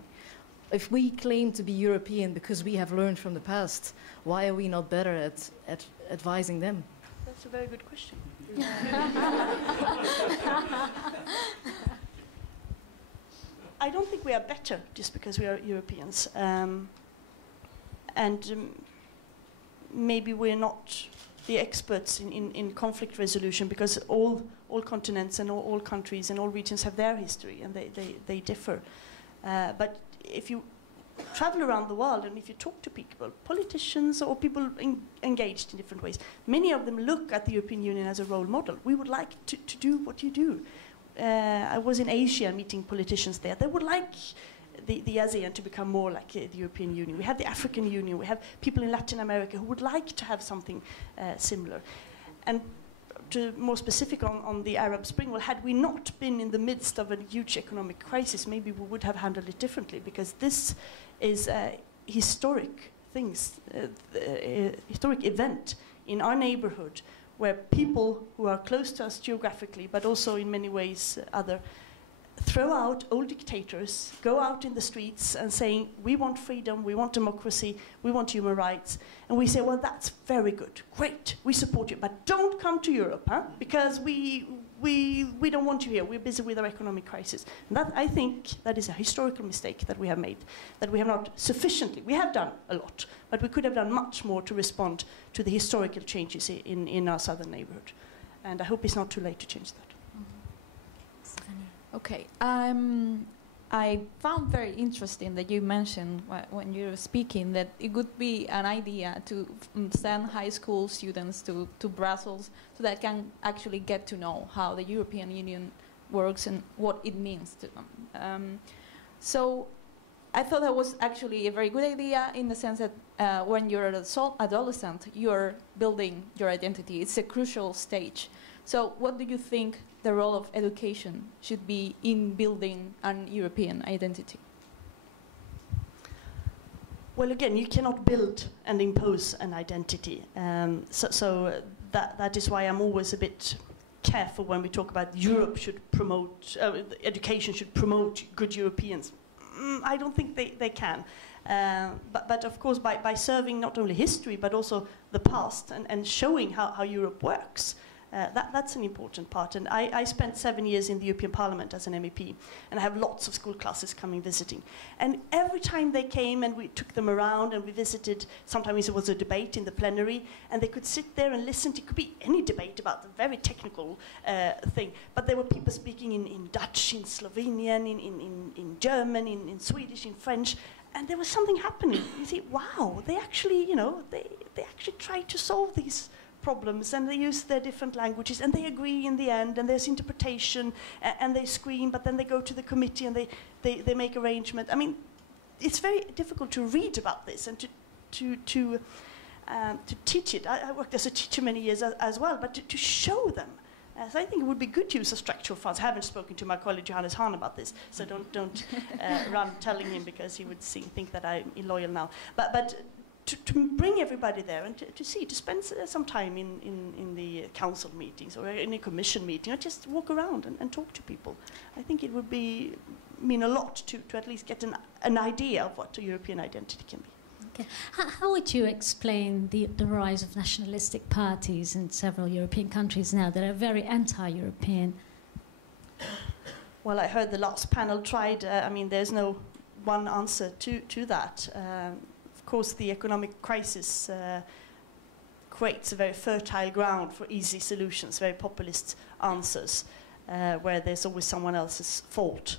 If we claim to be European because we have learned from the past, why are we not better at advising them? That's a very good question. I don't think we are better just because we are Europeans. Maybe we're not the experts in conflict resolution, because all continents and all countries and all regions have their history, and they differ. But if you travel around the world and if you talk to people, politicians or people engaged in different ways, many of them look at the European Union as a role model. We would like to do what you do. I was in Asia meeting politicians there. They would like the ASEAN to become more like the European Union. We have the African Union. We have people in Latin America who would like to have something similar. And to more specific on the Arab Spring, well, had we not been in the midst of a huge economic crisis, maybe we would have handled it differently, because this is historic things, historic event in our neighborhood, where people who are close to us geographically, but also in many ways other, throw out old dictators, go out in the streets and saying, we want freedom, we want democracy, we want human rights. And we say, well, that's very good, great, we support you, but don't come to Europe, huh? Because we don't want you here, we're busy with our economic crisis. And that, I think, that is a historical mistake that we have made, that we have not sufficiently, we have done a lot, but we could have done much more to respond to the historical changes in our southern neighborhood. And I hope it's not too late to change that. Okay. I found very interesting that you mentioned when you were speaking that it would be an idea to send high school students to Brussels so that can actually get to know how the European Union works and what it means to them. So I thought that was actually a very good idea, in the sense that when you're an adolescent, you're building your identity. It's a crucial stage. So what do you think the role of education should be in building an European identity? Well, again, you cannot build and impose an identity. So that is why I'm always a bit careful when we talk about Europe should promote, education should promote good Europeans. I don't think they can. But of course, by serving not only history, but also the past and showing how Europe works, that's an important part. And I spent 7 years in the European Parliament as an MEP, and I have lots of school classes coming visiting. And every time they came and we took them around and we visited, sometimes it was a debate in the plenary, and they could sit there and listen. It could be any debate about the very technical thing, but there were people speaking in Dutch, in Slovenian, in German, in Swedish, in French, and there was something happening. You see, wow, they actually, they actually try to solve these problems, and they use their different languages, and they agree in the end, and there's interpretation, and they scream, but then they go to the committee and they make arrangement. I mean, it's very difficult to read about this and to teach it. I worked as a teacher many years as well, but to show them. So I think it would be good use of structural funds. I haven't spoken to my colleague Johannes Hahn about this, so don't run telling him, because he would think that I'm illoyal now. But to bring everybody there and to spend some time in the council meetings or in a commission meeting, or just walk around and talk to people. I think it would mean a lot to at least get an idea of what a European identity can be. Okay. How would you explain the rise of nationalistic parties in several European countries now that are very anti-European? Well, I heard the last panel tried. I mean, there's no one answer to that. Of course, the economic crisis creates a very fertile ground for easy solutions, very populist answers, where there's always someone else's fault.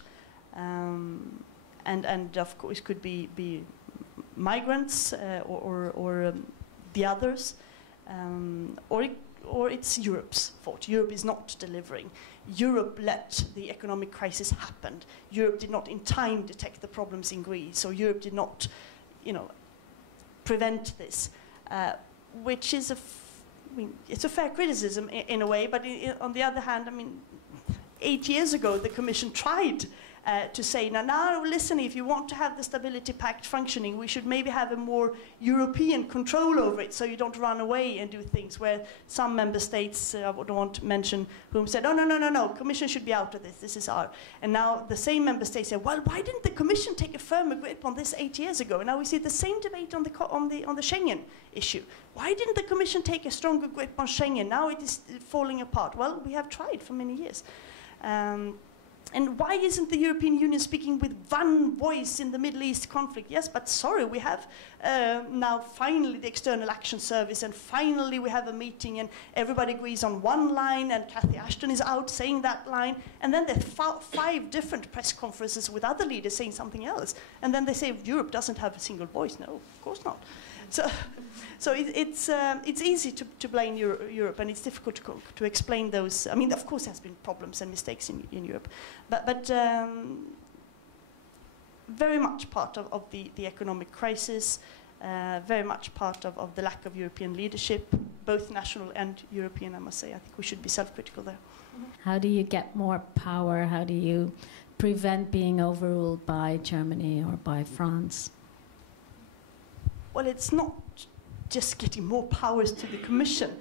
And of course, it could be migrants or the others, or it's Europe's fault. Europe is not delivering. Europe let the economic crisis happen. Europe did not in time detect the problems in Greece, or Europe did not, prevent this, which is it's a fair criticism in a way, but on the other hand, 8 years ago the Commission tried to say, now listen, if you want to have the Stability Pact functioning, we should maybe have a more European control over it, so you don't run away and do things where some member states, I don't want to mention whom, said, oh, no, Commission should be out of this is our. And now the same member states say, well, why didn't the Commission take a firmer grip on this 8 years ago? And now we see the same debate on the Schengen issue. Why didn't the Commission take a stronger grip on Schengen? Now it is falling apart. Well, we have tried for many years. And why isn't the European Union speaking with one voice in the Middle East conflict? Yes, but sorry, we have now finally the External Action Service, and finally we have a meeting and everybody agrees on one line, and Cathy Ashton is out saying that line, and then there are 5 different press conferences with other leaders saying something else. And then they say Europe doesn't have a single voice. No, of course not. So it's easy to blame Europe, and it's difficult to explain those. I mean, of course, there has been problems and mistakes in Europe, but very much part of the economic crisis, very much part of the lack of European leadership, both national and European, I must say. I think we should be self-critical there. How do you get more power? How do you prevent being overruled by Germany or by France? Well, it's not just getting more powers to the Commission,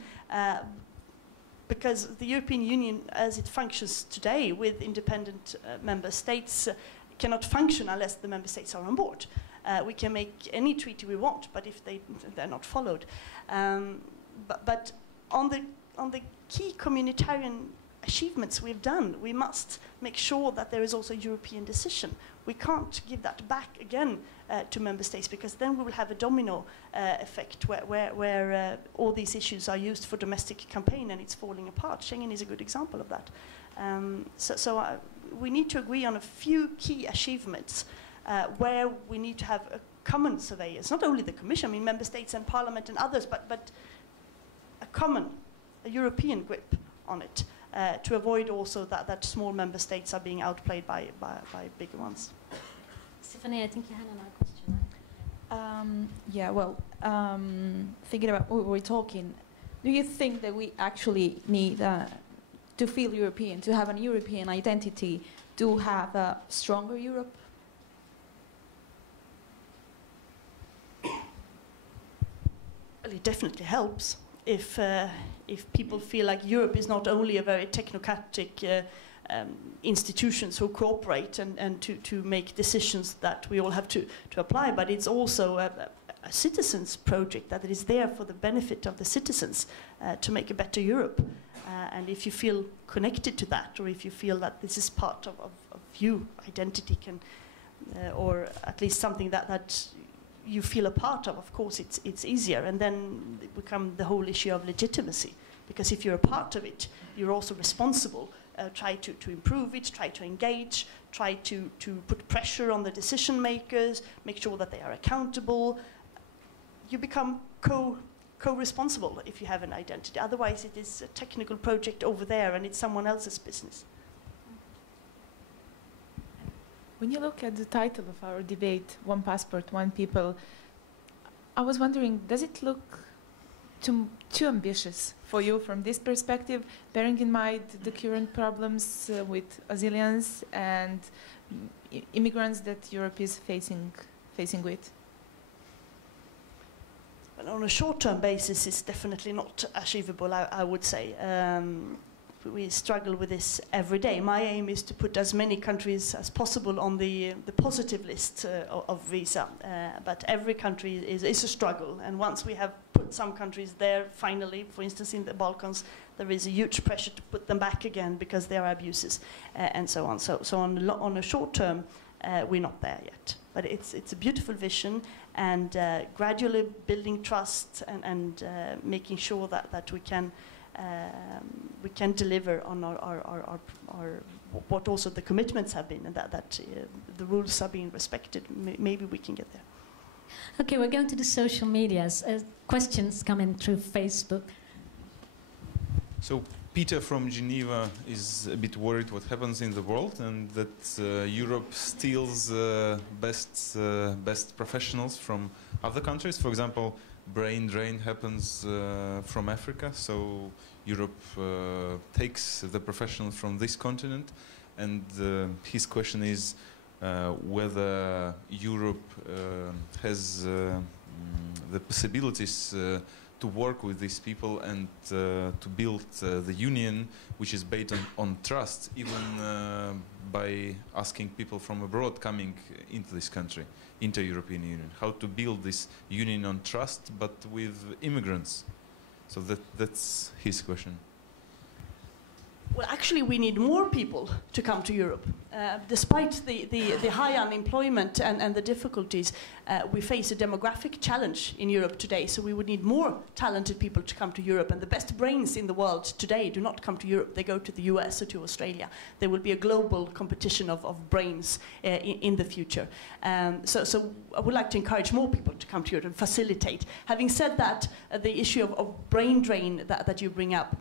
because the European Union, as it functions today with independent member states, cannot function unless the member states are on board. We can make any treaty we want, but if they're not followed. But on the key communitarian achievements we've done, we must make sure that there is also a European decision. We can't give that back again to member states, because then we will have a domino effect where all these issues are used for domestic campaign and it's falling apart. Schengen is a good example of that. So we need to agree on a few key achievements where we need to have a common survey. It's not only the Commission, member states and Parliament and others, but a European grip on it. To avoid also that small member states are being outplayed by bigger ones. Stephanie, I think you had another question. Thinking about what we're talking, do you think that we actually need to feel European, to have a European identity, to have a stronger Europe? Well, it definitely helps if people feel like Europe is not only a very technocratic institutions who cooperate and to make decisions that we all have to apply, but it's also a citizens' project that is there for the benefit of the citizens to make a better Europe. And if you feel connected to that, or if you feel that this is part of you, identity can, or at least something that you feel a part of course it's easier, and then it becomes the whole issue of legitimacy, because if you're a part of it, you're also responsible. Try to improve it, try to engage, try to put pressure on the decision makers, make sure that they are accountable. You become co-responsible if you have an identity. Otherwise it is a technical project over there and it's someone else's business. When you look at the title of our debate, One Passport, One People, I was wondering, does it look too ambitious for you from this perspective, bearing in mind the current problems with asylums and immigrants that Europe is facing with? on a short-term basis, it's definitely not achievable, I would say. We struggle with this every day. My aim is to put as many countries as possible on the positive list of visa, but every country is a struggle. And once we have put some countries there, finally, for instance in the Balkans, there is a huge pressure to put them back again because there are abuses and so on. So on a short term, we're not there yet. But it's a beautiful vision, and gradually building trust and making sure that we can deliver on our what also the commitments have been, and that the rules are being respected. Maybe we can get there. Okay, we're going to the social medias. Questions coming through Facebook. So Peter from Geneva is a bit worried what happens in the world, and that Europe steals best professionals from other countries. For example, brain drain happens from Africa, so Europe takes the professionals from this continent, and his question is whether Europe has the possibilities to work with these people and to build the union, which is based on trust, even by asking people from abroad coming into this country, into European Union. How to build this union on trust, but with immigrants. So that's his question. Well, actually, we need more people to come to Europe. Despite the high unemployment and the difficulties, we face a demographic challenge in Europe today. So we would need more talented people to come to Europe. And the best brains in the world today do not come to Europe. They go to the US or to Australia. There will be a global competition of brains in the future. So I would like to encourage more people to come to Europe and facilitate. Having said that, the issue of brain drain that you bring up,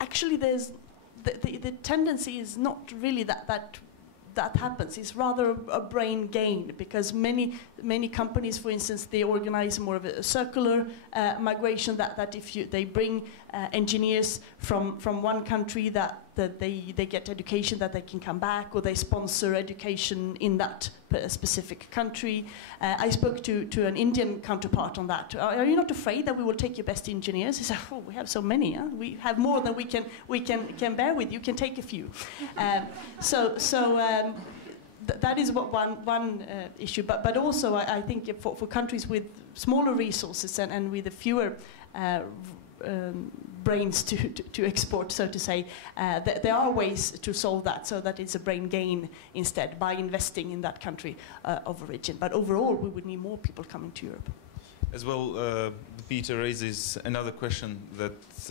actually, there's the tendency is not really that happens. It's rather a brain gain, because many companies, for instance, they organize more of a circular migration. That if they bring engineers from one country, that they get education, that they can come back, or they sponsor education in that specific country. I spoke to an Indian counterpart on that. Are you not afraid that we will take your best engineers? He said, "Oh, we have so many. Huh? We have more than we can bear with. You can take a few." That is what one issue. But also, I think for countries with smaller resources and with a fewer brains to export, so to say, there are ways to solve that, so that it's a brain gain instead by investing in that country of origin. But overall, we would need more people coming to Europe. As well, Peter raises another question that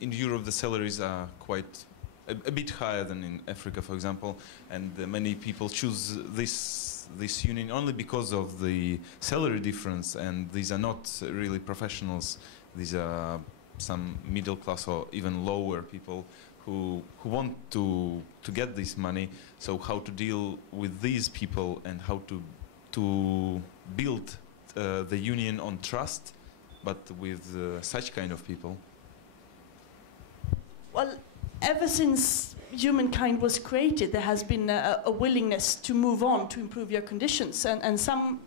in Europe the salaries are quite a bit higher than in Africa, for example, and many people choose this union only because of the salary difference, and these are not really professionals. These are some middle class or even lower people who want to get this money. So how to deal with these people, and how to build the union on trust, but with such kind of people? Well, ever since humankind was created, there has been a willingness to move on, to improve your conditions, and some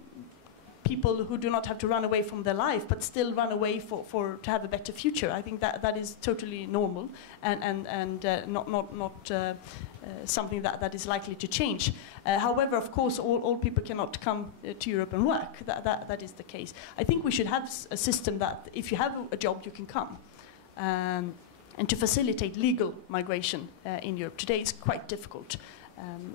people who do not have to run away from their life, but still run away to have a better future. I think that is totally normal and not something that is likely to change. However, of course, all people cannot come to Europe and work. That is the case. I think we should have a system that if you have a job, you can come. And to facilitate legal migration in Europe today, it's quite difficult.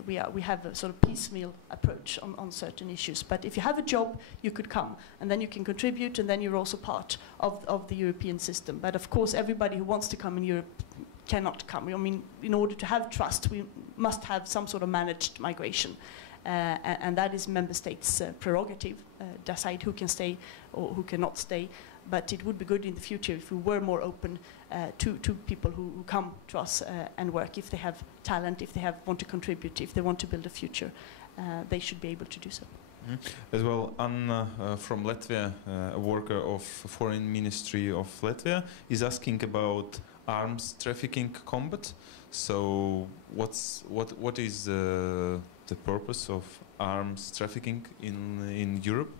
We have a sort of piecemeal approach on certain issues. But if you have a job, you could come, and then you can contribute, and then you're also part of the European system. But of course, everybody who wants to come in Europe cannot come. I mean, in order to have trust, we must have some sort of managed migration. And that is member states' prerogative, decide who can stay or who cannot stay. But it would be good in the future if we were more open to people who come to us and work. If they have talent, if they want to contribute, if they want to build a future, they should be able to do so. Mm-hmm. As well, Anna from Latvia, a worker of Foreign Ministry of Latvia, is asking about arms trafficking combat. So what is the purpose of arms trafficking in Europe?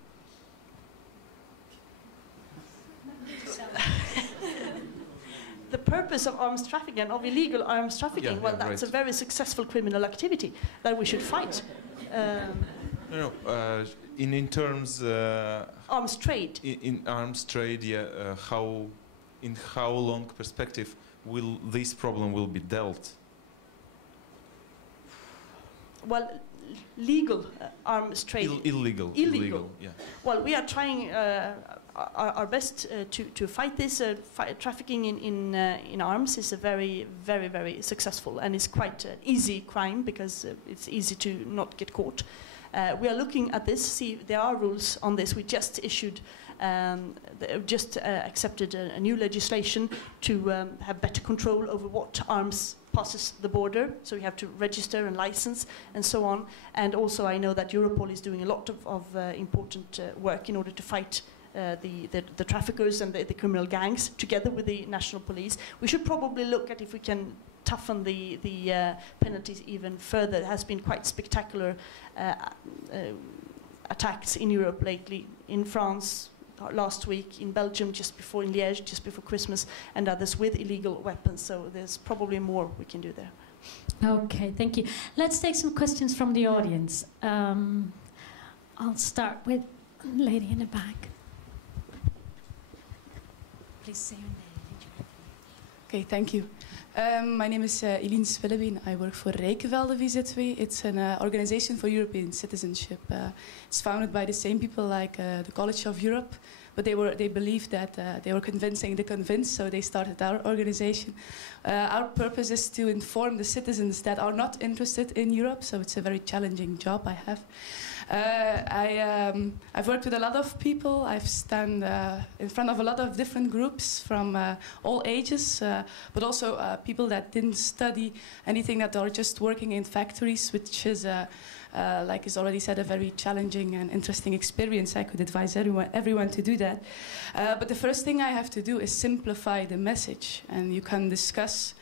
the purpose of arms trafficking and of illegal arms trafficking, that's a very successful criminal activity that we should fight. In terms arms trade. In arms trade, in how long perspective will this problem will be dealt? Well, legal arms trade. Illegal. Yeah. Well, we are trying our best to fight this. Trafficking in arms is a very, very, very successful, and it's quite an easy crime because it's easy to not get caught. We are looking at this. See, there are rules on this. We just issued, accepted a new legislation to have better control over what arms passes the border, so we have to register and license and so on. And also I know that Europol is doing a lot of important work in order to fight the traffickers and the criminal gangs together with the national police. We should probably look at if we can toughen the penalties even further. There has been quite spectacular attacks in Europe lately, in France last week, in Belgium in Liège just before Christmas, and others with illegal weapons. So there's probably more we can do there. Okay, thank you. Let's take some questions from the audience. I'll start with the lady in the back. Please say your name. Okay, thank you. My name is Eline Spillebeen. I work for Rijkenvelde VZW. It's an organization for European citizenship. It's founded by the same people like the College of Europe, but they believed that they were convincing the convinced, so they started our organization. Our purpose is to inform the citizens that are not interested in Europe, so it's a very challenging job I have. I've worked with a lot of people. I've stand in front of a lot of different groups from all ages, but also people that didn't study anything, that are just working in factories, which is, like is already said, a very challenging and interesting experience. I could advise everyone to do that. But the first thing I have to do is simplify the message, and you can discuss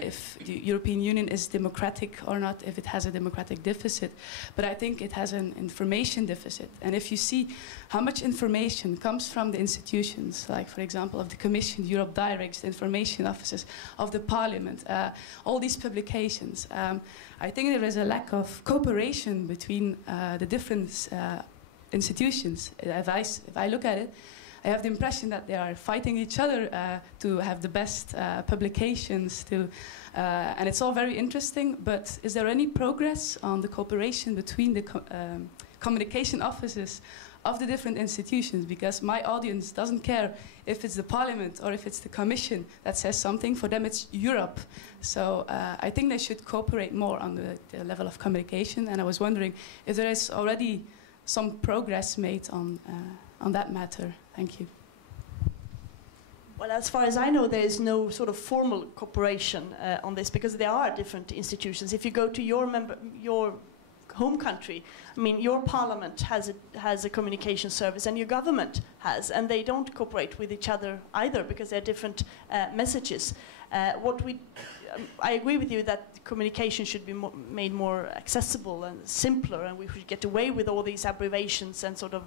if the European Union is democratic or not, if it has a democratic deficit. But I think it has an information deficit. And if you see how much information comes from the institutions, like, for example, of the Commission, Europe Directs, the information offices of the Parliament, all these publications, I think there is a lack of cooperation between the different institutions. If I look at it, I have the impression that they are fighting each other to have the best publications, and it's all very interesting, but is there any progress on the cooperation between the communication offices of the different institutions? Because my audience doesn't care if it's the Parliament or if it's the Commission that says something. For them it's Europe. So I think they should cooperate more on the level of communication, and I was wondering if there is already some progress made on that matter. Thank you. Well, as far as I know, there is no sort of formal cooperation on this, because there are different institutions. If you go to your home country, I mean, your parliament has a communication service, and your government has, and they don't cooperate with each other either, because they're different messages. I agree with you that communication should be made more accessible and simpler, and we should get away with all these abbreviations and sort of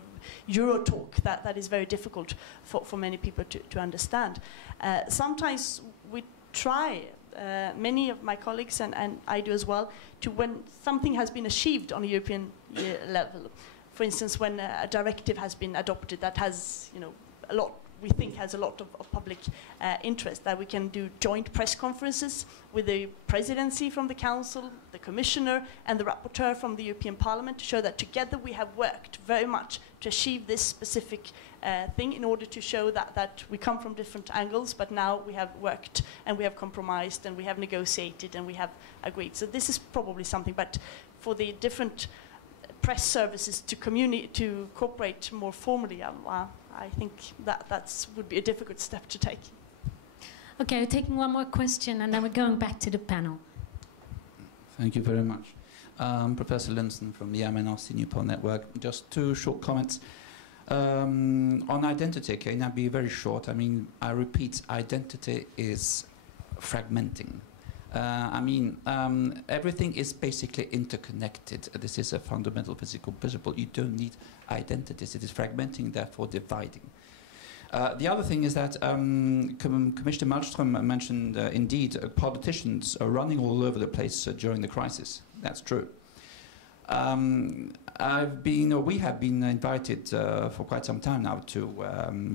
Euro talk that is very difficult for many people to understand. Sometimes we try, many of my colleagues and I do as well, to when something has been achieved on a European level. For instance, when a directive has been adopted that has, a lot, we think has a lot of public interest, that we can do joint press conferences with the presidency from the council, the commissioner and the rapporteur from the European Parliament, to show that together we have worked very much to achieve this specific thing, in order to show that we come from different angles, but now we have worked and we have compromised and we have negotiated and we have agreed. So this is probably something, but for the different press services to cooperate more formally, I think that would be a difficult step to take. Okay, we're taking one more question and then we're going back to the panel. Thank you very much. Professor Linson from the MNRC Newport Network. Just two short comments. On identity, can I be very short? I mean, I repeat, identity is fragmenting. Everything is basically interconnected. This is a fundamental physical principle. You don't need identities. It is fragmenting, therefore dividing. The other thing is that Commissioner Malmström mentioned, indeed, politicians are running all over the place during the crisis. That's true. We have been invited for quite some time now to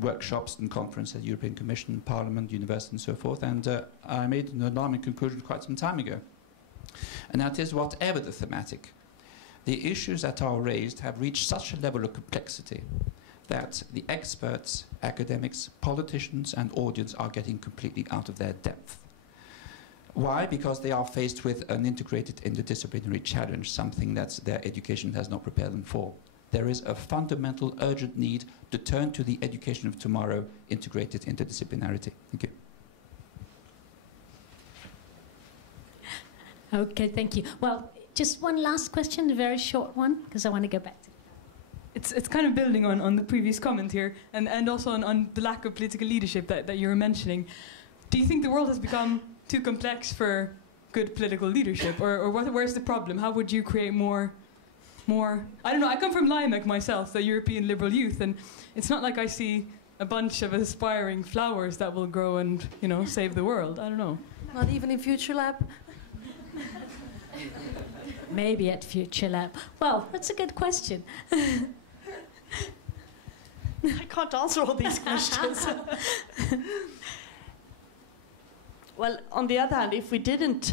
workshops and conferences at the European Commission, Parliament, university and so forth, and I made an alarming conclusion quite some time ago. And that is, whatever the thematic, the issues that are raised have reached such a level of complexity that the experts, academics, politicians and audience are getting completely out of their depth. Why? Because they are faced with an integrated interdisciplinary challenge, something that their education has not prepared them for. There is a fundamental, urgent need to turn to the education of tomorrow, integrated interdisciplinarity. Thank you. Okay, thank you. Well, just one last question, a very short one, because I want to go back to It's kind of building on the previous comment here, and also on the lack of political leadership that you were mentioning. Do you think the world has become too complex for good political leadership, or where's the problem? How would you create more? I don't know. I come from Limerick myself, the European Liberal Youth, and it's not like I see a bunch of aspiring flowers that will grow and save the world. I don't know. Not even in FutureLab. Maybe at FutureLab. Well, that's a good question. I can't answer all these questions. Well, on the other hand, if we didn't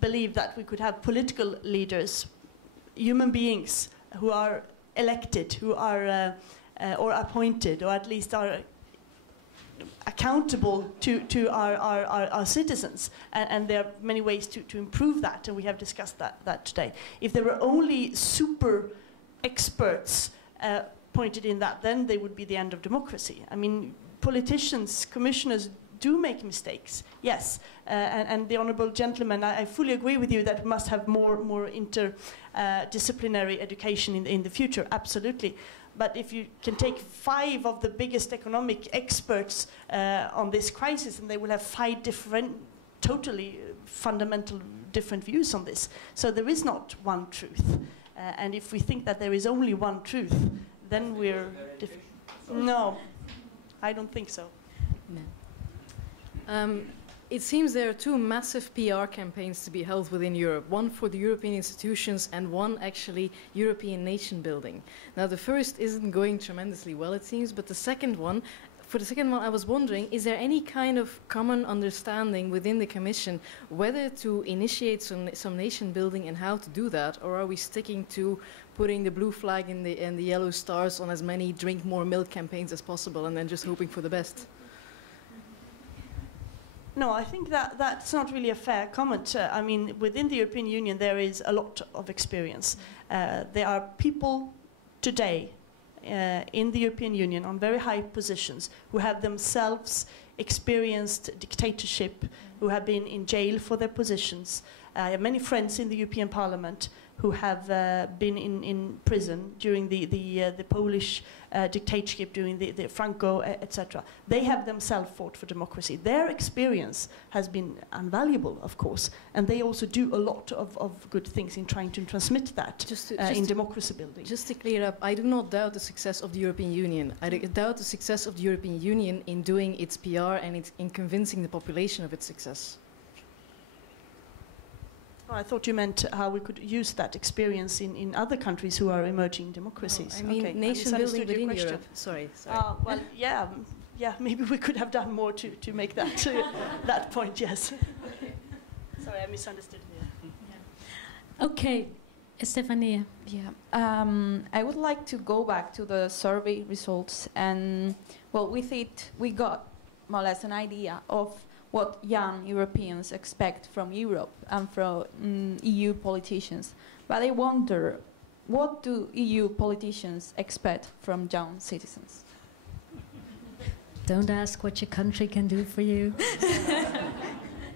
believe that we could have political leaders, human beings who are elected, who are or appointed, or at least are accountable to our citizens, and there are many ways to improve that, and we have discussed that today. If there were only super experts pointed in that, then they would be the end of democracy. I mean, politicians, commissioners do make mistakes, yes, and the honourable gentleman, I fully agree with you that we must have more interdisciplinary education in the future, absolutely. But if you can take 5 of the biggest economic experts on this crisis, and they will have 5 different, totally fundamental different views on this. So there is not one truth. And if we think that there is only one truth, then we're... No, I don't think so. No. It seems there are 2 massive PR campaigns to be held within Europe, one for the European institutions and one actually European nation building. Now the first isn't going tremendously well, it seems, but the second one, I was wondering, is there any kind of common understanding within the Commission whether to initiate some nation building and how to do that, or are we sticking to putting the blue flag and the yellow stars on as many drink more milk campaigns as possible and then just hoping for the best? No, I think that's not really a fair comment. I mean, within the European Union, there is a lot of experience. There are people today in the European Union on very high positions who have themselves experienced dictatorship, who have been in jail for their positions. I have many friends in the European Parliament who have been in prison during the Polish dictatorship, during the Franco, etc. They have themselves fought for democracy. Their experience has been invaluable, of course, and they also do a lot of good things in trying to transmit that in democracy building. Just to clear up, I do not doubt the success of the European Union. I doubt the success of the European Union in doing its PR and in convincing the population of its success. I thought you meant how we could use that experience in other countries who are emerging democracies. No, I mean nation building within Europe. Sorry. Well, yeah, maybe we could have done more to make that that point. Yes. Sorry, I misunderstood. Yeah. Okay, Stefania. Yeah. I would like to go back to the survey results, and well, with it we got more or less an idea of what young Europeans expect from Europe and from EU politicians. But I wonder, what do EU politicians expect from young citizens? Don't ask what your country can do for you,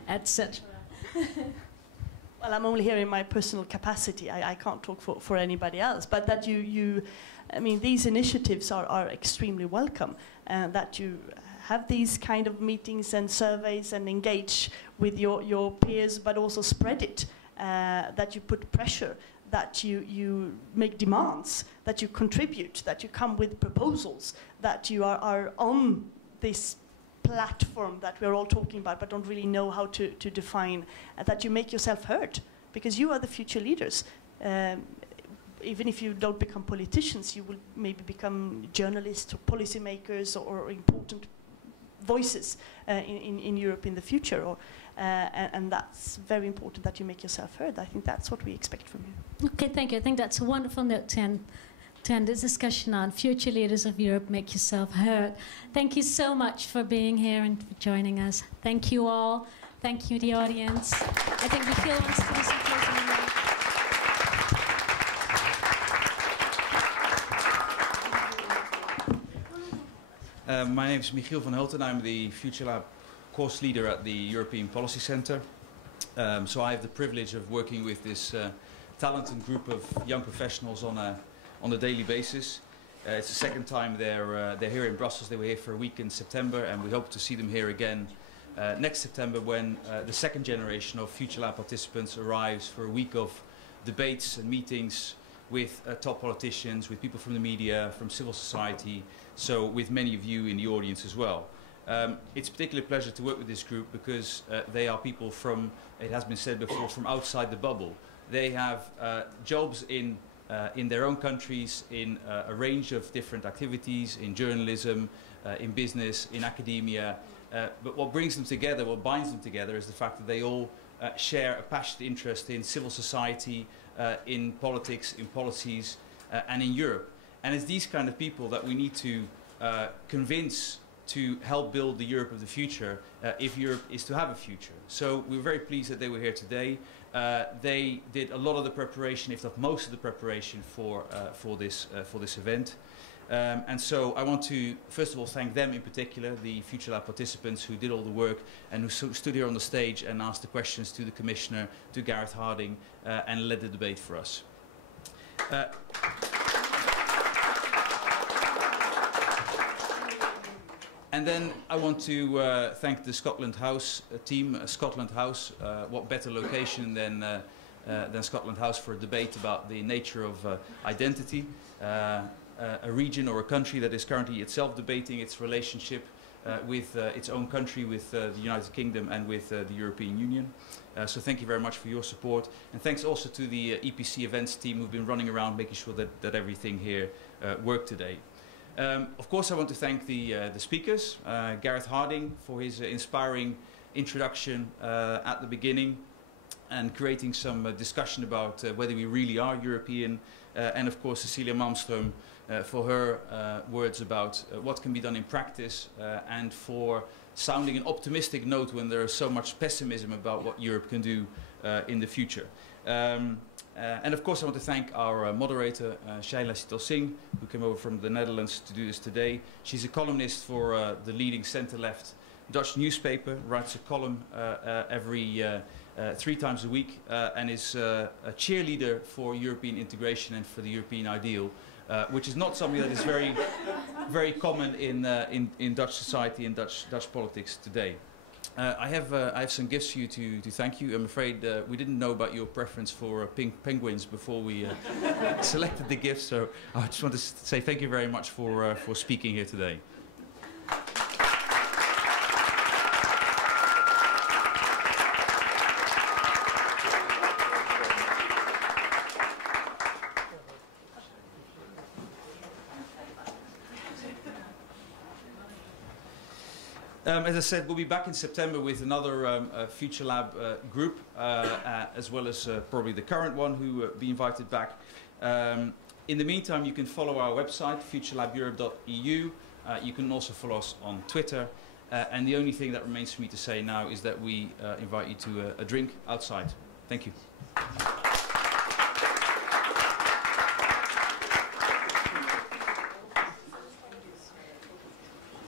etc. Well, I'm only here in my personal capacity. I can't talk for anybody else. But that I mean, these initiatives are extremely welcome, and that you have these kind of meetings and surveys and engage with your peers, but also spread it, that you put pressure, that you make demands, that you contribute, that you come with proposals, that you are on this platform that we're all talking about but don't really know how to define, that you make yourself heard, because you are the future leaders. Even if you don't become politicians, you will maybe become journalists or policymakers or important voices in Europe in the future. And that's very important, that you make yourself heard. I think that's what we expect from you. Okay, thank you. I think that's a wonderful note to end this discussion on. Future leaders of Europe, make yourself heard. Thank you so much for being here and for joining us. Thank you all. Thank you, the audience. I think Michiel wants to do some closing remarks. My name is Michiel van Hulten. I'm the FutureLab course leader at the European Policy Center. So I have the privilege of working with this talented group of young professionals on a daily basis. It's the second time they're here in Brussels. They were here for a week in September, and we hope to see them here again next September when the second generation of FutureLab participants arrives for a week of debates and meetings with top politicians, with people from the media, from civil society, so with many of you in the audience as well. It's a particular pleasure to work with this group because they are people from, it has been said before, from outside the bubble. They have jobs in their own countries in a range of different activities, in journalism, in business, in academia. But what brings them together, what binds them together, is the fact that they all share a passionate interest in civil society, in politics, in policies, and in Europe. And it's these kind of people that we need to convince to help build the Europe of the future if Europe is to have a future. So we're very pleased that they were here today. They did a lot of the preparation, if not most of the preparation, for this event. And so I want to, first of all, thank them in particular, the FutureLab participants who did all the work and who stood here on the stage and asked the questions to the Commissioner, to Gareth Harding, and led the debate for us. And then I want to thank the Scotland House team. Scotland House, what better location than Scotland House for a debate about the nature of identity. A region or a country that is currently itself debating its relationship with its own country, with the United Kingdom and with the European Union. So thank you very much for your support. And thanks also to the EPC events team who've been running around making sure that everything here worked today. Of course, I want to thank the speakers, Gareth Harding for his inspiring introduction at the beginning and creating some discussion about whether we really are European, and of course Cecilia Malmström for her words about what can be done in practice and for sounding an optimistic note when there is so much pessimism about what Europe can do in the future. And of course I want to thank our moderator, Sheila Sitalsing, who came over from the Netherlands to do this today. She's a columnist for the leading centre-left Dutch newspaper, writes a column every 3 times a week, and is a cheerleader for European integration and for the European ideal, which is not something that is very common in Dutch society and Dutch politics today. I have some gifts for you to thank you. I'm afraid we didn't know about your preference for pink penguins before we selected the gifts, so I just want to say thank you very much for speaking here today. As I said, we'll be back in September with another FutureLab group, as well as probably the current one who will be invited back. In the meantime, you can follow our website, futurelabeurope.eu. You can also follow us on Twitter. And the only thing that remains for me to say now is that we invite you to a drink outside. Thank you.